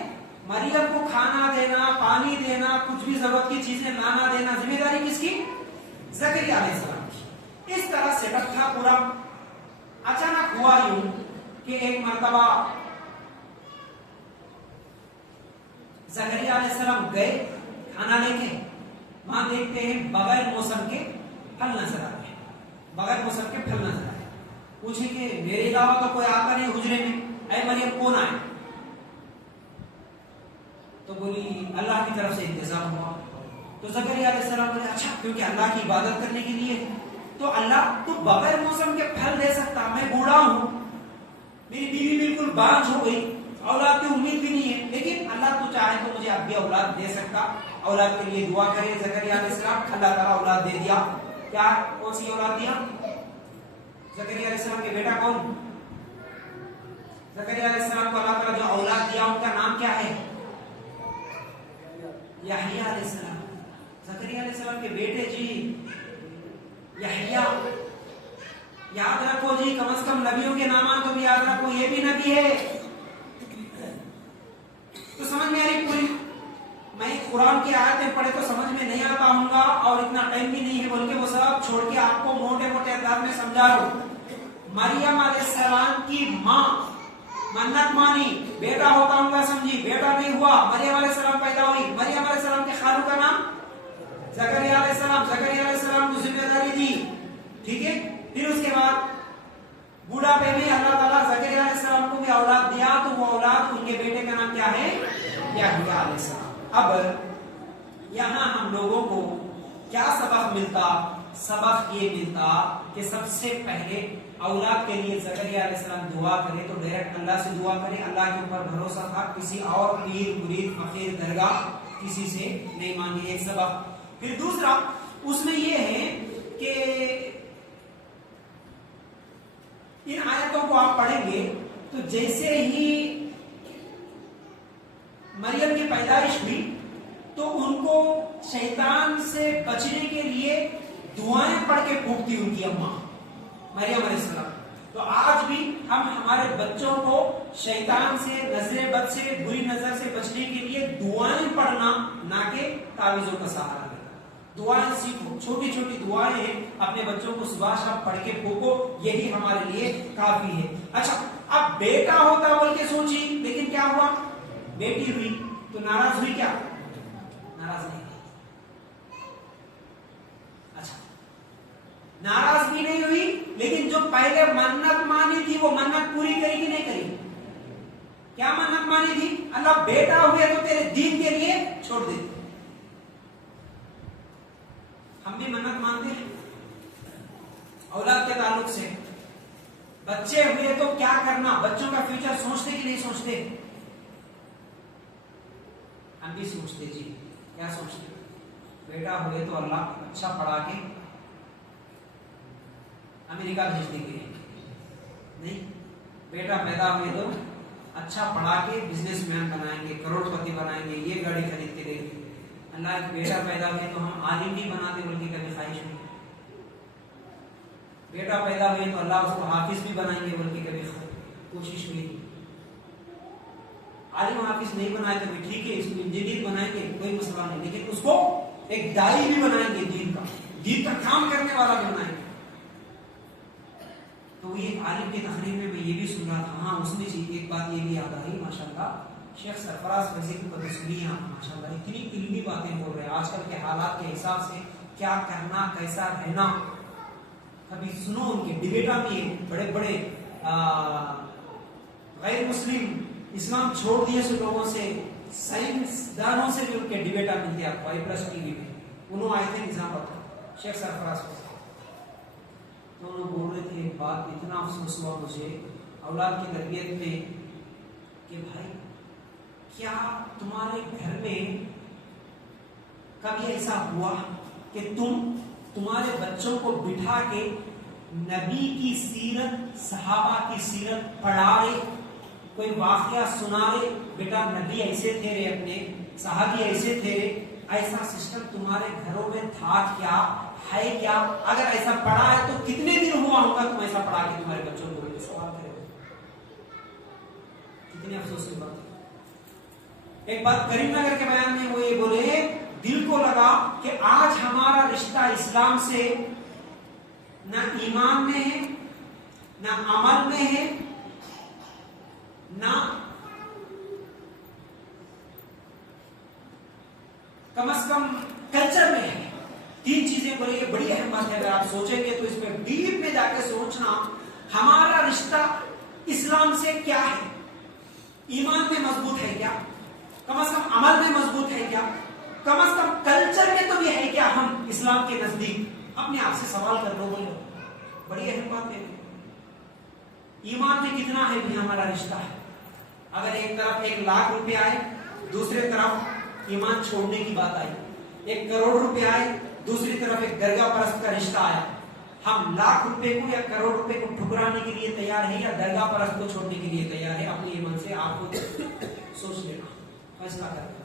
مریم کو کھانا دینا، پانی دینا، کچھ بھی ضرورت کی چیزیں لانا دینا، ذمہ داری کس کی؟ زکریا علیہ السلام کی۔ اس طرح سے تھا پورا۔ اچانک ہوا یوں کہ ایک مرتبہ زکریا علیہ السلام گئے کھانا لے کے، وہاں دیکھتے ہیں بغیر موسم کے پھل نظر آتے ہیں، بغیر موسم کے پھل نظر آتے ہیں۔ پوچھیں کہ میرے علاوہ تو کوئی آتا نہیں حجرے میں، اے مریم کون آئے؟ تو بولی اللہ کی طرف سے انتظام ہوا۔ تو زکریا علیہ السلام بولے اچھا، کیونکہ اللہ کی عبادت کرنے کے لیے تو اللہ تو بغیر موسم کے پھل دے سکتا، میں بوڑھا ہوں، میری بیوی بالکل بانجھ ہو گئی، اولاد کی امید بھی نہیں ہے، لیکن اللہ تو چاہے تو مجھے اب بھی اولاد دے سکتا، اولاد کے لیے دعا کرے۔ زکریا علیہ السلام، اللہ تعالیٰ اولاد دے دیا۔ کیا کون سی اولاد دیا؟ زکریا علیہ السلام کے بیٹا کون؟ زکریا علیہ السلام کو اللہ تعالیٰ جو اولاد دیا ان کا نام کیا ہے؟ یحییٰ علیہ السلام، زکریا علیہ السلام کے بیٹے جی یحییٰ. یاد رکھو جی، کم از کم نبیوں کے نامات تو بھی یاد رکھو، یہ بھی نبی ہے. تو سمجھ میں آ رہی پوری؟ میں قرآن کی آیتیں پڑھے تو سمجھ میں نہیں آتا ہوں گا، اور اتنا ٹائم بھی نہیں ہے بول کے وہ سب چھوڑ کے آپ کو موٹے موٹے انداز میں سمجھا رہا ہوں. مریم علیہ السلام کی ماں منت مانی، بیٹا ہوتا ہوں گا سمجھی، بیٹا نہیں ہوا، مریم علیہ السلام پیدا ہوئی. مریم علیہ السلام کے خالو کا نام زکریا علیہ السلام. زکریا علیہ السلام کو ذمہ داری دی، ٹھیک ہے. پھر اس کے بعد بوڑھاپے میں اللہ تعالیٰ زکریا علیہ السلام کو بھی اولاد دیا، تو وہ اولاد ان کے بیٹے کا نام کیا ہے؟ یحییٰ علیہ السلام. اب یہاں ہم لوگوں کو کیا سبق ملتا؟ سبق یہ ملتا کہ سب سے پہلے اولاد کے لیے زکریا علیہ السلام دعا کرے تو ڈائریکٹ اللہ سے دعا کرے. اللہ کے اوپر بھروسہ تھا، کسی اور پیر مرید فقیر درگاہ کسی سے نہیں مانگے. ایک سبق. پھر دوسرا اس میں یہ ہے کہ ان آیتوں کو آپ پڑھیں گے تو جیسے ہی مریم کی پیدائش ہوئی تو ان کو شیطان سے بچنے کے لیے دعائیں پڑھ کے پھونکتی ان کی اماں مریم علیہ السلام. تو آج بھی ہم ہمارے بچوں کو شیطان سے، نظر بد سے، بری نظر سے بچنے کے لیے دعائیں پڑھنا، نہ کہ تعویذوں کا سہارا لینا. دعائیں سیکھو، چھوٹی چھوٹی دعائیں ہیں، اپنے بچوں کو صبح شام پڑھ کے پھونکو، یہی ہمارے لیے کافی ہے. اچھا، اب بیٹا ہوتا بول کے سوچی، لیکن کیا ہوا؟ بیٹی ہوئی تو ناراض ہوئی کیا؟ ناراض نہیں. اچھا، ناراض بھی نہیں ہوئی، لیکن جو پہلے منت مانی تھی وہ منت پوری کری کہ نہیں کری؟ کیا منت مانی تھی؟ اللہ بیٹا ہوئے تو تیرے دین کے لیے چھوڑ دے. ہم بھی منت مانتے ہیں اولاد کے تعلق سے. بچے ہوئے تو کیا کرنا، بچوں کا فیوچر سوچتے کہ نہیں سوچتے؟ ہم بھی سوچتے جی. کیا سوچتے؟ بیٹا ہوئے تو اللہ اچھا پڑھا کے امریکہ بھیج دیں گے. نہیں، بیٹا پیدا ہوئے تو اچھا پڑھا کے بزنس مین بنائیں گے، کروڑ پتی بنائیں گے، یہ گاڑی خرید کے دیں گے. اللہ ایک بیٹا پیدا ہوئے تو ہم عالم نہیں بناتے بلکہ کبھی خواہش نہیں. بیٹا پیدا ہوئے تو اللہ اس کو حافظ بھی بنائیں گے بلکہ کبھی کوشش ہوئی. عالم حافظ نہیں بنائے تو بھی ٹھیک ہے، اس کو انجینئر بنائیں گے، کوئی مسئلہ نہیں، لیکن اس کو ایک داعی بھی بنائیں گے، دین کا کام کرنے والا بھی بنائیں گے. تو ایک عالم کی تقریر میں یہ بھی سن رہا تھا. ہاں، اس میں ایک بات یہ بھی یاد آئی، ماشاءاللہ شیخ سرفراز فیضی کی بدسلیاں ماشاءاللہ اتنی علمی باتیں بول رہے ہیں آج کل کے حالات کے حساب سے، کیا کرنا، کیسا رہنا. کبھی سنو ان کے ڈبیٹا بھی بڑے بڑے غیر مسلم اسلام چھوڑ دیے سے لوگوں سے، سائنس دانوں سے بھی ان کے ڈبیٹا ملتے ہیں آپ کو i+ ٹی وی میں. انہوں آئے تھے نظام پر شیخ سرفراز کو، تو انہوں بول رہے تھے ایک بات، اتنا افسوس ہوا مجھے اولاد کی تربیت میں کہ بھائی کیا تمہارے گھر میں کبھی ایسا ہوا کہ تمہارے بچوں کو بٹھا کے نبی کی سیرت، صحابہ کی سیرت پڑھا رہے، کوئی واقعہ سنا رہے، بیٹا نبی ایسے تھے رے، اپنے صحابی ایسے تھے رے، ایسا سسٹم تمہارے گھروں میں تھا کیا، ہے کیا؟ اگر ایسا پڑھا ہے تو کتنے دن ہوا ہوگا تم ایسا پڑھا کے تمہارے بچوں کو سوال کرے؟ کتنی افسوس کی بات. ایک بات کریم نگر کے بیان میں وہ یہ بولے، دل کو لگا کہ آج ہمارا رشتہ اسلام سے نہ ایمان میں ہے، نہ عمل میں ہے، نہ کم از کم کلچر میں ہے. 3 چیزیں بولے یہ بڑی اہم بات ہے. اگر آپ سوچیں گے تو اس میں ڈیپ میں جا کے سوچنا، ہمارا رشتہ اسلام سے کیا ہے؟ ایمان میں مضبوط ہے کیا؟ کم از کم عمل میں مضبوط ہے کیا؟ کم از کم کلچر میں تو بھی ہے کیا ہم اسلام کے نزدیک؟ اپنے آپ سے سوال کر لو. بولو، بڑی اہم بات ہے. ایمان میں کتنا ہے بھی ہمارا رشتہ ہے؟ اگر ایک طرف 1 لاکھ روپے آئے، دوسری طرف ایمان چھوڑنے کی بات آئی، 1 کروڑ روپے آئے، دوسری طرف ایک درگاہ پرست کا رشتہ آیا، ہم لاکھ روپے کو یا کروڑ روپے کو ٹھکرانے کے لیے تیار ہے یا درگاہ پرست کو چھوڑنے کے لیے تیار ہے؟ اپنے ایمان سے آپ کو سوچ لینا، فیصلہ کرنا.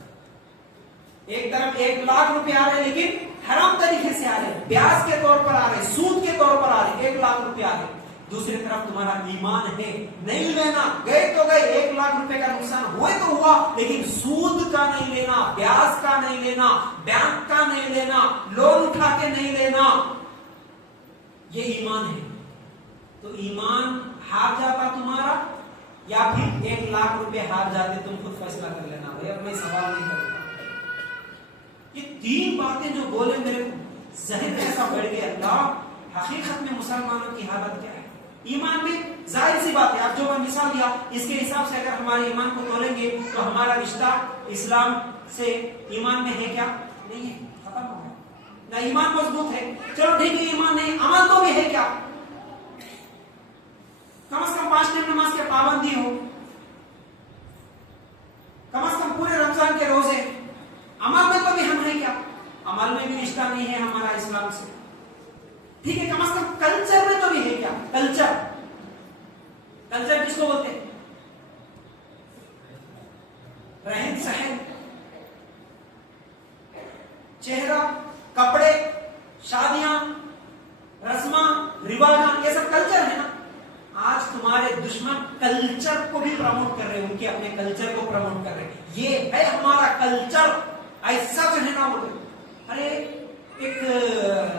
एक तरफ 1 लाख रुपए आ रहे लेकिन हराम तरीके से आ रहे, ब्याज के तौर पर आ रहे, सूद के तौर पर आ रहे, 1 लाख रुपए आ रहे। दूसरी तरफ तुम्हारा ईमान है, नहीं लेना, गए तो गए, 1 लाख रुपए का नुकसान हुए तो हुआ, लेकिन सूद का नहीं लेना, ब्याज का नहीं लेना, बैंक का नहीं लेना, लोन उठा के नहीं लेना, ये ईमान है। तो ईमान हार जाता तुम्हारा, या फिर 1 लाख रुपए हार जाते, तुम खुद फैसला कर लेना भाई, अब मैं सवाल नहीं करूंगा। ये 3 बातें जो बोले मेरे जहन में ऐसा बढ़ गया, अल्लाह हकीकत में मुसलमानों की हालत क्या है। ईमान में जाहिर सी बात है, आप जो मैं मिसाल दिया इसके हिसाब से अगर हमारे ईमान को तोलेंगे तो हमारा रिश्ता इस्लाम से ईमान में है क्या? नहीं है, खत्म हो गया। ना ईमान मजबूत है, चलो ठीक है ईमान नहीं, अमल तो भी है क्या? कम से कम 5 टाइम नमाज के पाबंदी हो, कम से कम पूरे रमजान के रोजे, अमल में तो भी हम हैं क्या? अमल में भी रिश्ता नहीं है हमारा इस्लाम से, ठीक है। कम से कम कल्चर में तो भी है क्या? कल्चर, कल्चर किसको बोलते हैं? रहन सहन, चेहरा, कपड़े, शादियां, रस्मा रिवाजा, ये सब कल्चर है ना। आज तुम्हारे दुश्मन कल्चर को भी प्रमोट कर रहे हैं, उनके अपने कल्चर को प्रमोट कर रहे हैं, ये है हमारा कल्चर, ऐसा जो है ना वो। अरे एक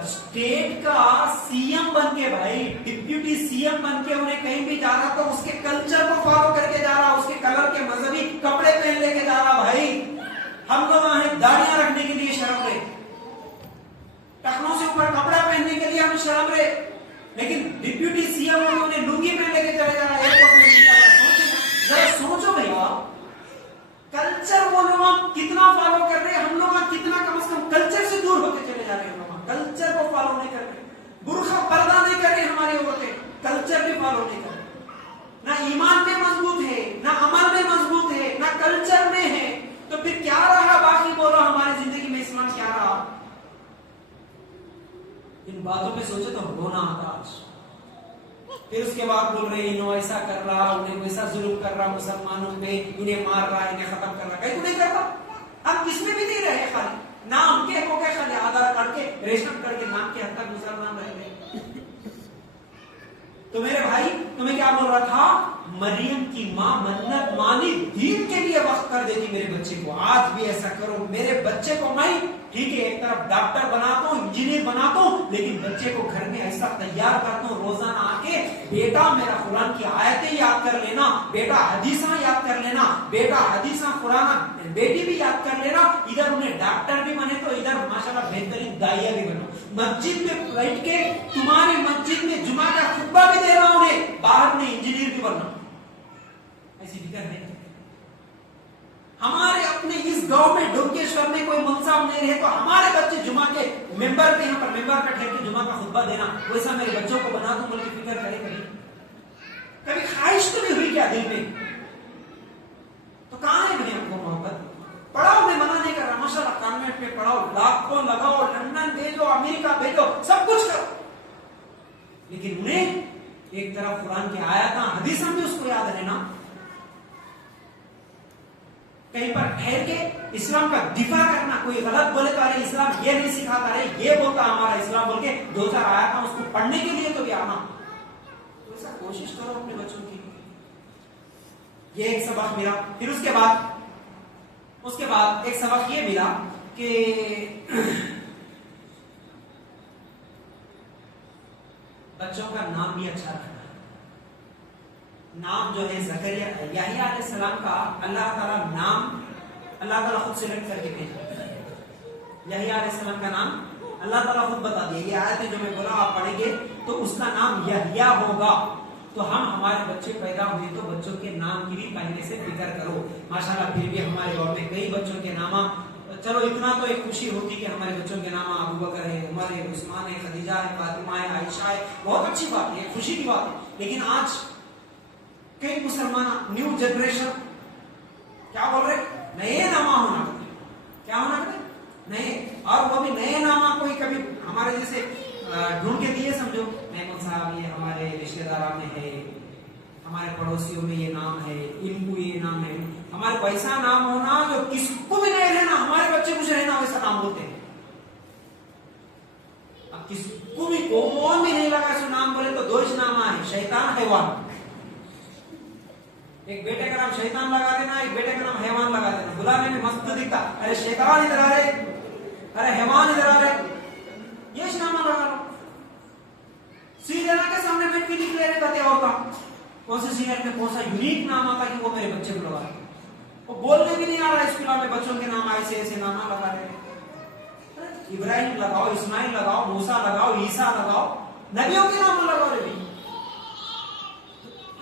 स्टेट का सीएम बन के भाई, डिप्यूटी सीएम बन के उन्हें कहीं भी जा रहा तो उसके कल्चर को फॉलो करके जा रहा, उसके कलर के मजहबी कपड़े पहन लेके जा रहा। भाई हम लोग वहां दाढ़ियां रखने के लिए शर्म रहे, टखनों से ऊपर कपड़ा पहनने के लिए हम शर्म रहे, लेकिन डिप्यूटी सीएम उन्हें लुंगी पहन लेके चले जा रहा है। जरा सोचो भैया, कल्चर वो लोग कितना फॉलो कर रहे हैं, हम लोग कितना कम से कम कल्चर से दूर होते चले जा रहे हैं। कल्चर को फॉलो नहीं कर रहे, बुर्खा पर्दा नहीं कर रहे हमारी औरतें, कल्चर भी फॉलो नहीं कर रहे। ना ईमान में मजबूत है, ना अमल में मजबूत है, ना कल्चर में है, तो फिर क्या रहा बाकी? बोलो हमारी जिंदगी में इस्लाम क्या रहा? इन बातों पे सोचे तो रोना आता आज। फिर उसके बाद बोल रहे इन्हों ऐसा कर रहा, उन्हें वैसा जुल्म कर रहा मुसलमानों पे, इन्हें मार रहा, इन्हें खत्म कर रहा। कहीं तो नहीं करता, हम किसमें भी नहीं रहे, खाली नाम के हो गए, खाली आधार कार्ड के, रेशन कार्ड के नाम के हद तक मुसलमान रह गए। तो मेरे भाई तुम्हें क्या बोल रहा था? मरियम की मां मन्नत मानी, दीन के लिए वक्त कर देती मेरे बच्चे को। आज भी ऐसा करो, मेरे बच्चे को मैं ठीक है एक तरफ डॉक्टर बनाता हूँ, इंजीनियर बनाता हूँ, लेकिन बच्चे को घर में ऐसा तैयार करता हूँ, रोजाना आके बेटा मेरा कुरान की आयतें याद कर लेना, बेटा हदीसा याद कर लेना, बेटा हदीसा कुरान बेटी भी याद कर लेना। इधर उन्हें डॉक्टर भी बने तो इधर माशाल्लाह बेहतरीन दाइया भी बनो। मस्जिद में बैठ के तुम्हारी मस्जिद में जुमा का खुतबा भी दे रहा हूं, बाहर में इंजीनियर भी बनना। ऐसी फिक्र नहीं। हमारे अपने इस गांव में डोंकेश्वर में कोई मुंसाब नहीं रहे तो हमारे बच्चे जुमा के मेंबर के यहाँ पर मेंबर का ठहर के जुमा का खुतबा देना, वैसा मेरे बच्चों को बना दूं बल्कि फिक्र करे कभी ख्वाहिश तो नहीं हुई क्या दिल में? तो कहां है बनी हमको मोहब्बत? पढ़ाओ, मैं मना नहीं कर रहा, माशाल्लाह कॉन्वेंट में पढ़ाओ, लाखों लगाओ, लंदन भेजो, अमेरिका भेजो, सब कुछ करो, लेकिन उन्हें एक तरफ कुरान की आयत हदीस भी उसको याद रहना, कहीं पर ठहर के इस्लाम का दिफा करना। कोई गलत बोले तो अरे इस्लाम ये नहीं सिखाता, अरे ये बोलता हमारा इस्लाम बोल के 2-4 आयत उसको पढ़ने के लिए तो भी आना। तो ऐसा कोशिश करो अपने बच्चों की। ये एक सबक मिला। फिर उसके बाद एक सबक ये मिला कि बच्चों का नाम भी अच्छा रखना। नाम जो है जकरिया याहिया अलैहिस्सलाम का अल्लाह ताला नाम अल्लाह ताला खुद सिलेक्ट करके भेजा। याहिया अलैहिस्सलाम का नाम अल्लाह ताला खुद बता दिया। ये आयत जो मैं बोला आप पढ़ेंगे तो उसका नाम याहिया होगा। तो हम हमारे बच्चे पैदा हुए तो बच्चों के नाम की भी पहले से फिक्र करो। माशाल्लाह फिर भी हमारे दौर में कई बच्चों के नाम, चलो इतना तो एक खुशी होती कि हमारे बच्चों के नाम अबू बकर है, उमर है, उस्मान है, खदीजा है, फातिमा है, आयशा है, बहुत अच्छी बात है, खुशी की बात है। लेकिन आज कई मुसलमान न्यू जनरेशन क्या बोल रहे, नए नामा होना, क्या होना नए, और वो भी नए नामा कोई कभी हमारे जैसे ढूंढ के दिए समझो, महमूद साहब ये हमारे रिश्तेदार में है, हमारे पड़ोसियों में ये नाम है, इनको ये नाम है, हमारे वैसा नाम होना जो किसको भी नहीं रहना, हमारे बच्चे कुछ रहना वैसा नाम होते हैं। अब किसको भी कौन भी नहीं लगा सो नाम बोले तो दो ही नाम है, शैतान हैवान। एक बेटे का नाम शैतान लगा देना, एक बेटे का नाम हैवान लगा देना, बुलाने में मस्त दिखता, अरे शैतान इधर आ रहे, अरे हैवान इधर आ रहे, ये नाम लगा लो। सीनियर के सामने बैठ के निकले रहे कहते होता कौन से सीनियर में कौन सा यूनिक नाम आता कि वो मेरे बच्चे को लगा, वो बोलने भी नहीं आ रहा स्कूल में, बच्चों के नाम ऐसे ऐसे नाम लगा रहे, इब्राहिम लगाओ, इस्माइल लगाओ, मूसा लगाओ, ईसा लगाओ, नबियों के नाम लगाओ रे भाई।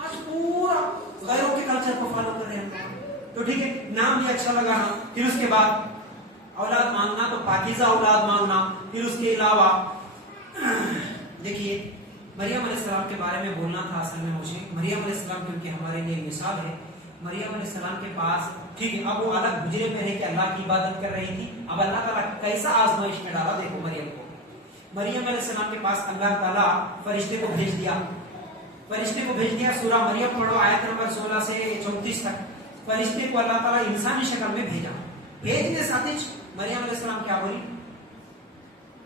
आज पूरा गैरों के कल्चर को फॉलो कर रहे हैं। तो ठीक है, नाम भी अच्छा लगाना, फिर उसके बाद औलाद मांगना तो पाकीज़ा औलाद मांगना। फिर उसके अलावा देखिए मरियम अलैहिस्सलाम के बारे में बोलना था असल में मुझे। मरियम अलैहिस्सलाम क्योंकि हमारे लिए मिसाल है। मरियम अलैहिस्सलाम के पास ठीक है, अब वो अलग गुजरे पे है कि अल्लाह की इबादत कर रही थी। अब अल्लाह ताला कैसा आजमाइश में डाला देखो मरियम को। मरियम अलैहिस्सलाम के पास अल्लाह ताला फरिश्ते को भेज दिया, फरिश्ते को भेज दिया। सूरा मरियम पढ़ो आयत नंबर 16 से 34 तक। फरिश्ते को अल्लाह ताला इंसानी शक्ल में भेजा। भेजने साथ ही मरियम अलैहिस्सलाम क्या बोली,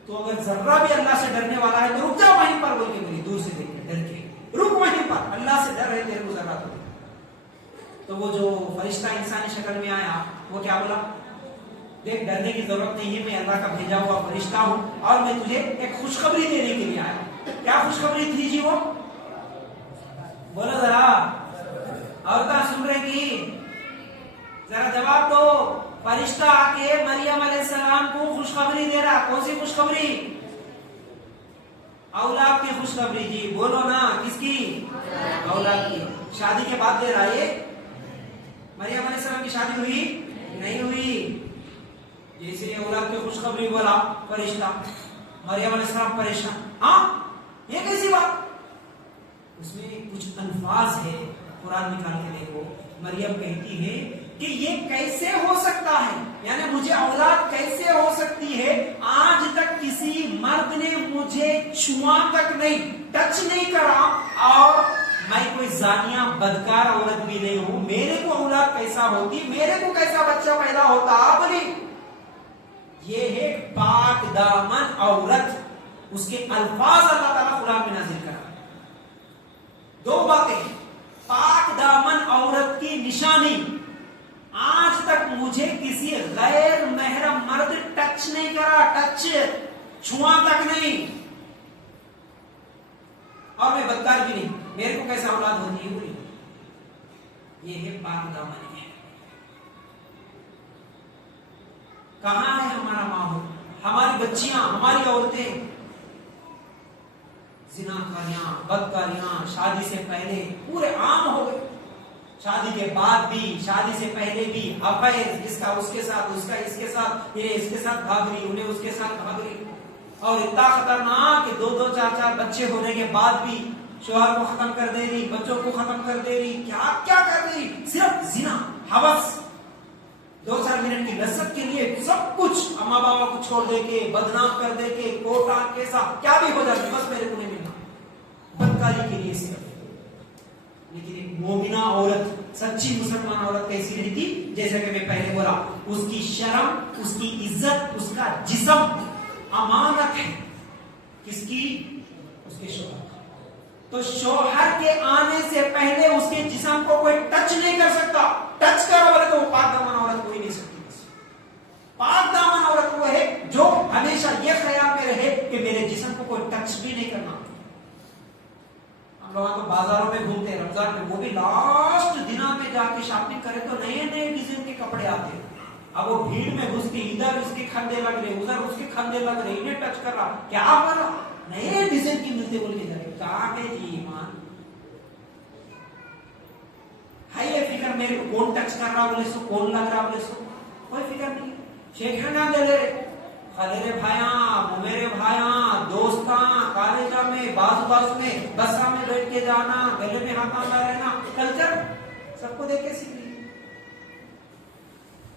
तो अगर जर्रा भी अल्लाह से डरने वाला है तो रुक जाओ वहीं पर, बोल के बोली, दूर से देख के डर के रुक वहीं पर, अल्लाह से डर है तेरे को जर्रा तो वो जो फरिश्ता इंसानी शक्ल में आया वो क्या बोला, देख डरने की जरूरत नहीं है, मैं अल्लाह का भेजा हुआ फरिश्ता हूं और मैं तुझे एक खुशखबरी देने के लिए आया। क्या खुशखबरी थी जी वो, बोलो जरा, औरता सुन रहे की, जरा जवाब दो। फरिश्ता आके मरियम अलैहिस्सलाम को खुशखबरी दे रहा, कौन सी खुशखबरी, औलाद की खुशखबरी जी, बोलो ना, किसकी, औलाद की। शादी के बाद दे रहा है, मरियम अलैहिस्सलाम की शादी हुई नहीं हुई, जैसे औलाद की खुशखबरी बोला फरिश्ता, मरियम अलैहिस्सलाम परेशान, हाँ ये कैसी बात। उसमें कुछ अल्फाज है, कुरान निकाल के देखो। मरियम कहती है कि ये कैसे हो सकता है, यानी मुझे औलाद कैसे हो सकती है, आज तक किसी मर्द ने मुझे छुआ तक नहीं, टच नहीं करा, और मैं कोई जानिया बदकार औरत भी नहीं हूं, मेरे को औलाद कैसा होती, मेरे को कैसा बच्चा पैदा होता। बोली ये है पाक दामन औरत, उसके अल्फाज अल्लाह ताला कुरान में नाजिल करा। दो बातें, पाक दामन औरत की निशानी, आज तक मुझे किसी गैर महरम मर्द टच नहीं करा, टच छुआ तक नहीं, और मैं बदकार भी नहीं, मेरे को कैसा औलाद होती है। बोली ये है पाक दामन है। कहां है हमारा माहौल, हमारी बच्चियां, हमारी औरतें, जिनाकारियां, बदकारियां शादी से पहले पूरे आम हो गए, शादी के बाद भी, शादी से पहले भी अफेयर, इसका उसके साथ, उसका इसके साथ, ये इसके साथ भाग रही, उन्हें उसके साथ भाग रही, और इतना खतरनाक कि दो दो चार चार बच्चे होने के बाद भी शोहर को खत्म कर दे रही, बच्चों को खत्म कर दे रही, क्या क्या कर दे रही, सिर्फ जिना, हवस, 2-4 मिनट की लज्जत के लिए सब कुछ अम्मा बाबा को छोड़ दे के, बदनाम कर दे के, कोटा कैसा क्या भी हो जाए, बस मेरे को नहीं मिलना, बदकारी के लिए सिर्फ। लेकिन एक मोमिना औरत, सच्ची मुसलमान औरत कैसी रहती, जैसे कि मैं पहले बोला, उसकी शर्म, उसकी इज्जत, उसका जिस्म अमानत है, किसकी, उसके शोहर। तो शोहर के आने से पहले उसके जिस्म को कोई टच नहीं कर सकता, टच करो बोले तो वो पाक दामन औरत हो ही नहीं सकती। पाक दामन औरत वो है जो हमेशा ये ख्याल में रहे कि मेरे जिस्म को कोई टच भी नहीं करना। हम लोग तो बाजारों में घूमते हैं रमजान में, वो भी लास्ट दिनों में जाके शॉपिंग करें तो नए नए डिजाइन के कपड़े आते हैं। अब वो भीड़ में घुस के इधर उसके खंडे लग रहे, उधर उसके खंडे लग रहे, इन्हें टच कर रहा, क्या कर रहा, नए डिजाइन की मिलते बोल के जा रहे, कहाँ है जी ईमान है, ये फिक्र मेरे को कौन टच कर रहा बोले सो, कौन लग रहा बोले सो, कोई फिक्र नहीं। शेख है ना दे ले खलेरे भाया, मेरे भाया, दोस्ता, कॉलेजा में, बाजू में, बसरा में बैठ के जाना, गले में हाथ में रहना, कल्चर सबको देख के सीख ली।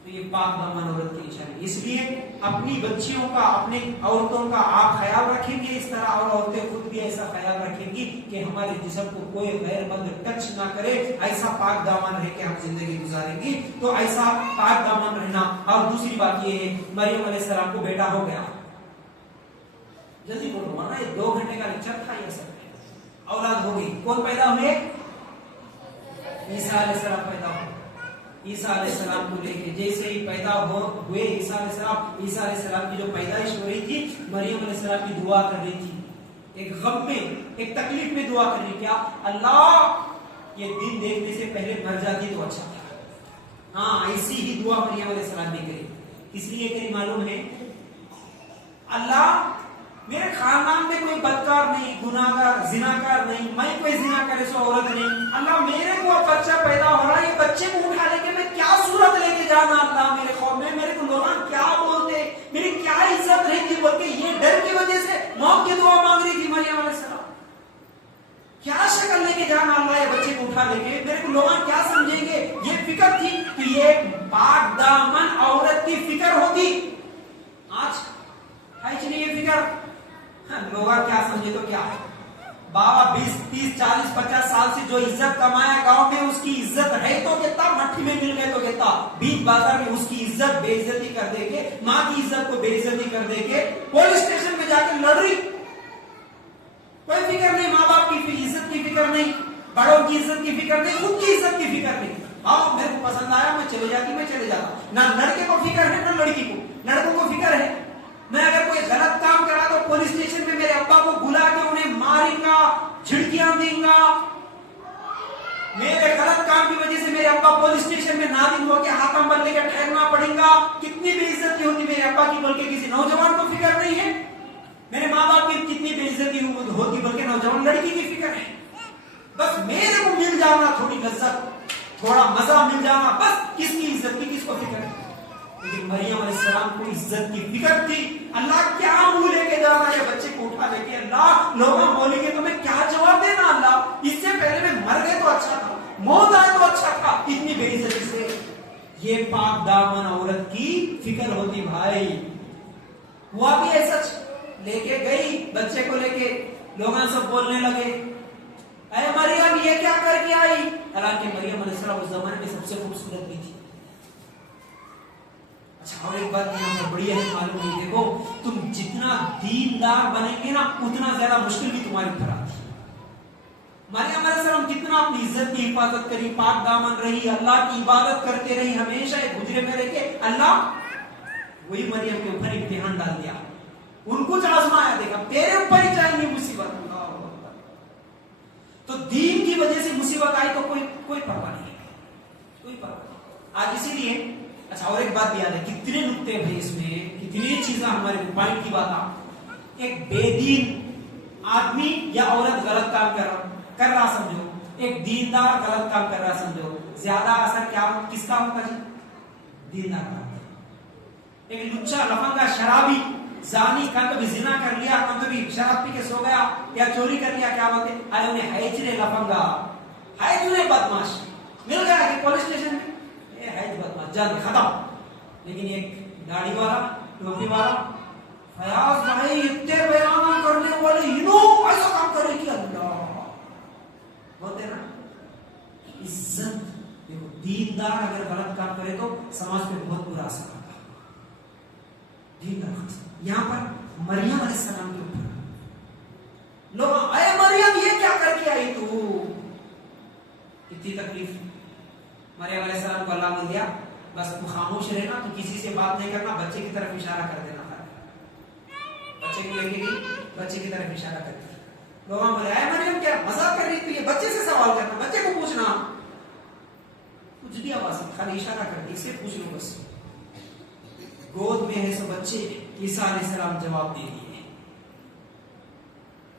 تو یہ پاک دامن عورت کی نشانی. اس لیے اپنی بچیوں کا، اپنے عورتوں کا آپ خیال رکھیں گے اس طرح، اور عورتیں خود بھی ایسا خیال رکھیں گی کہ ہمارے جسم کو کوئی غیر مرد ٹچ نہ کرے. ایسا پاک دامن رہ کے ہم زندگی گزاریں گی. تو ایسا پاک دامن رہنا. اور دوسری بات یہ ہے، مریم علیہ السلام کو بیٹا ہو گیا. جلدی بولو، مانا یہ 2 گھنٹے کا لیکچر تھا. یہ سب اولاد ہو گئی. کون پیدا ہوئے؟ عیسیٰ علیہ السلام پیدا ہوئے. عیسیٰ علیہ السلام کو لے کے جیسے ہی پیدا ہوئے عیسیٰ علیہ السلام کی جو پیدائش ہو رہی تھی، مریم علیہ السلام کی دعا کر رہی تھی. ایک غم میں، ایک تکلیف میں دعا کر رہی. کیا اللہ یہ دن دیکھنے سے پہلے مر جاتی تو اچھا تھا. ہاں، ایسی ہی دعا مریم علیہ السلام نے کری. اس لیے کہ معلوم ہے اللہ میرے خاندان میں کوئی بدکار نہیں، گناہگار، زناکار نہیں، میں کوئی زنا کرے سو عورت نہیں. اللہ میرے کو بچہ پیدا ہو رہا ہے، یہ بچے کو اٹھا لے کے میں کیا صورت لے کے جانا اللہ میرے خوف میں، میرے کو لوگ کیا بولتے، میری کیا عزت رہتی بول کے یہ ڈر کی وجہ سے موت کی دعا مانگ رہی تھی مریم علیہ السلام. کیا شکل لے کے جانا اللہ یہ بچے کو اٹھا لے کے، میرے کو لوگ کیا سمجھیں گے. یہ فکر تھی کہ یہ پاک دامن عورت کی فکر ہوتی. آج ہے نہیں یہ فکر. لوگ کیا سمجھے تو کیا ہے. بابا 20 30 40 50 سال سے جو عزت کمایا گاؤں میں، اس کی عزت ہے تو کہتا، مٹھی میں مل گئے تو کہتا. بیچ بازار میں اس کی عزت بے عزتی کر دے کے، ماں کی عزت کو بے عزتی کر دے کے پولیس اسٹیشن میں جا کے لڑ رہی. کوئی فکر نہیں، ماں باپ کی عزت کی فکر نہیں، بڑوں کی عزت کی فکر نہیں، خود کی عزت کی فکر نہیں. ہاں میرے کو پسند آیا میں چلے جاتی، میں چلے جاتا. نہ لڑکے کو فکر ہے نہ لڑکی کو. لڑکوں کو فکر ہے میں اگر کوئی غلط کام کرا تو پولیس اسٹیشن میں میرے ابا کو بلا کے انہیں ماروں گا، جھڑکیاں دیں گا. میرے غلط کام کی وجہ سے میرے ابا پولیس اسٹیشن میں نادم ہو کے ہاتھوں پر لے کے ٹھہرنا پڑے گا. کتنی بے عزتی ہوتی میرے ابا کی، بلکہ کسی نوجوان کو فکر نہیں ہے. میرے ماں باپ کی کتنی بے عزتی ہوتی، بلکہ نوجوان لڑکی کی فکر ہے. بس میرے کو مل جانا، تھوڑی لذت، تھوڑا مزہ مل جانا، بس کس کی عزت کی، کس کو فکر ہے. لیکن مریم علیہ السلام کو عزت کی فکر تھی. اللہ کیا منہ لے کے جانا ہے بچے کو اٹھا لے کے. اللہ لوگ بولیں گے تو میں کیا جواب دینا. اللہ اس سے پہلے میں مر گئے تو اچھا تھا، موت آئے تو اچھا تھا. اتنی بے عزتی سے یہ پاک دامن عورت کی فکر ہوتی. بھائی ہوا بھی ایسا، لے کے گئی بچے کو لے کے، لوگ سب بولنے لگے اے مریم یہ کیا کر کے آئی. حالانکہ مریم علیہ السلام اس زمانے میں سب سے خوبصورت بھی تھی. اچھا اور ایک بات یہاں پر بڑی ہے معلوم ہے، دیکھو تم جتنا دیندار بنیں گے نا اتنا زیادہ مشکل بھی تمہاری اوپر آتی ہے. مریم علیہ السلام کتنا اپنی عزت کی حفاظت کری، پاک دامن رہی، اللہ کی عبادت کرتے رہی، ہمیشہ ایک حجرے میں رہ کے. اللہ وہی مریم کے اوپر امتحان ڈال دیا، ان کو آزمایا، دیکھا تیرے اوپر ہی چاہیے مصیبت. تو دین کی وجہ سے مصیبت آئی تو کوئی پرواہ نہیں، کوئی پرواہ نہیں. آج اسی لیے اچھا اور ایک بات یاد ہے، کتنے نقطے ہیں اس میں، کتنی چیزیں ہمارے پوائنٹ کی بات. ایک بے دین آدمی یا عورت غلط کام کر رہا سمجھو، ایک دیندار غلط کام کر رہا سمجھو، زیادہ اثر کیا کس کا ہوتا جی؟ دیندار کا. ایک لچا لفنگا شرابی زانی کا کبھی زنا کر لیا، کبھی شراب پی کے سو گیا یا چوری کر لیا، کیا بات ہے ارے انہیں ہیچرے لفنگا، ہیچرے بدماش مل گیا کہ پولیس اسٹیشن میں حید بدماش جلد ختم. لیکن ایک داڑھی والا، ٹوپی والا، فیاض بھائی اتنے بیانہ کرنے والے انہوں ایسا کام کرے کہ اللہ ہوتے نا عزت. دیکھو دیندار اگر غلط کام کرے تو سماج پہ بہت برا اثر آتا ہے. دیندار یہاں پر مریم علیہ السلام کے اوپر لوگ اے مریم یہ کیا کر کے آئی تو، اتنی تکلیف. مریم علیہ السلام کو اللہ مل گیا، بس تو خاموش رہنا، تو کسی سے بات نہیں کرنا، بچے کی طرف اشارہ کر دینا. بچے کو لے کے گئی، بچے کی طرف اشارہ کر دیا. لوگوں بولے اے مریم کیا مذاق کر رہی تھی، یہ بچے سے سوال کرنا، بچے کو پوچھنا. کچھ بھی آواز نہیں، خالی اشارہ کر دی، اسے پوچھ لو بس. گود میں ہے سو بچے. عیسیٰ علیہ السلام جواب دے دیے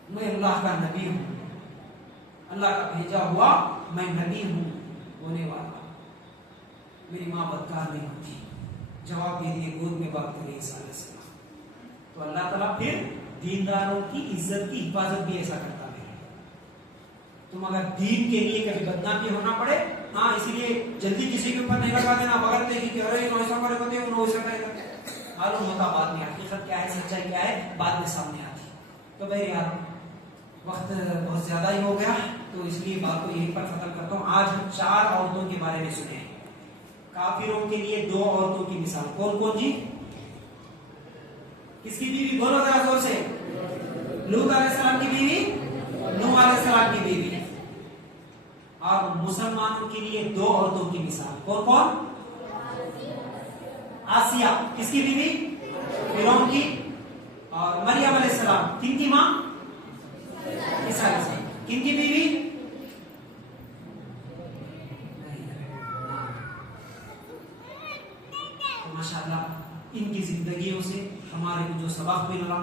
میں اللہ کا نبی ہوں، اللہ کا بھیجا ہوا میں نبی ہوں ہونے والا، میری ماں بدکار نہیں ہوتی. جواب دے دیے، گود میں بات کرے عیسیٰ علیہ السلام. تو اللہ تعالیٰ پھر دینداروں کی عزت کی حفاظت بھی ایسا کرتا ہے. तुम अगर दीन के लिए कभी बदनामी होना पड़े, हाँ इसीलिए जल्दी किसी के ऊपर नहीं लगा देना, बगल देखी कि अरे इन्हों ऐसा करे होते उन्हों ऐसा करेगा, मालूम होता बाद में हकीकत क्या है, सच्चाई क्या है बाद में सामने आती। तो भाई यार वक्त बहुत ज्यादा ही हो गया, तो इसलिए बात को यहीं पर खत्म करता हूँ। आज हम 4 औरतों के बारे में सुने, काफिरों के लिए 2 औरतों की मिसाल। कौन कौन जी? किसकी बीवी? बोलो जरा जोर से। लूत अलैहिस्सलाम की बीवी, नूह अलैहिस्सलाम की बीवी। और मुसलमानों के लिए 2 औरतों की मिसाल। कौन कौन? आसिया, किसकी बीवी? फिरौन की। और मरियम अलैहिस्सलाम, किनकी मां? ईसा अलैहिस्सलाम, किनकी बीवी? माशाअल्लाह इनकी जिंदगियों से हमारे को जो सबक मिल रहा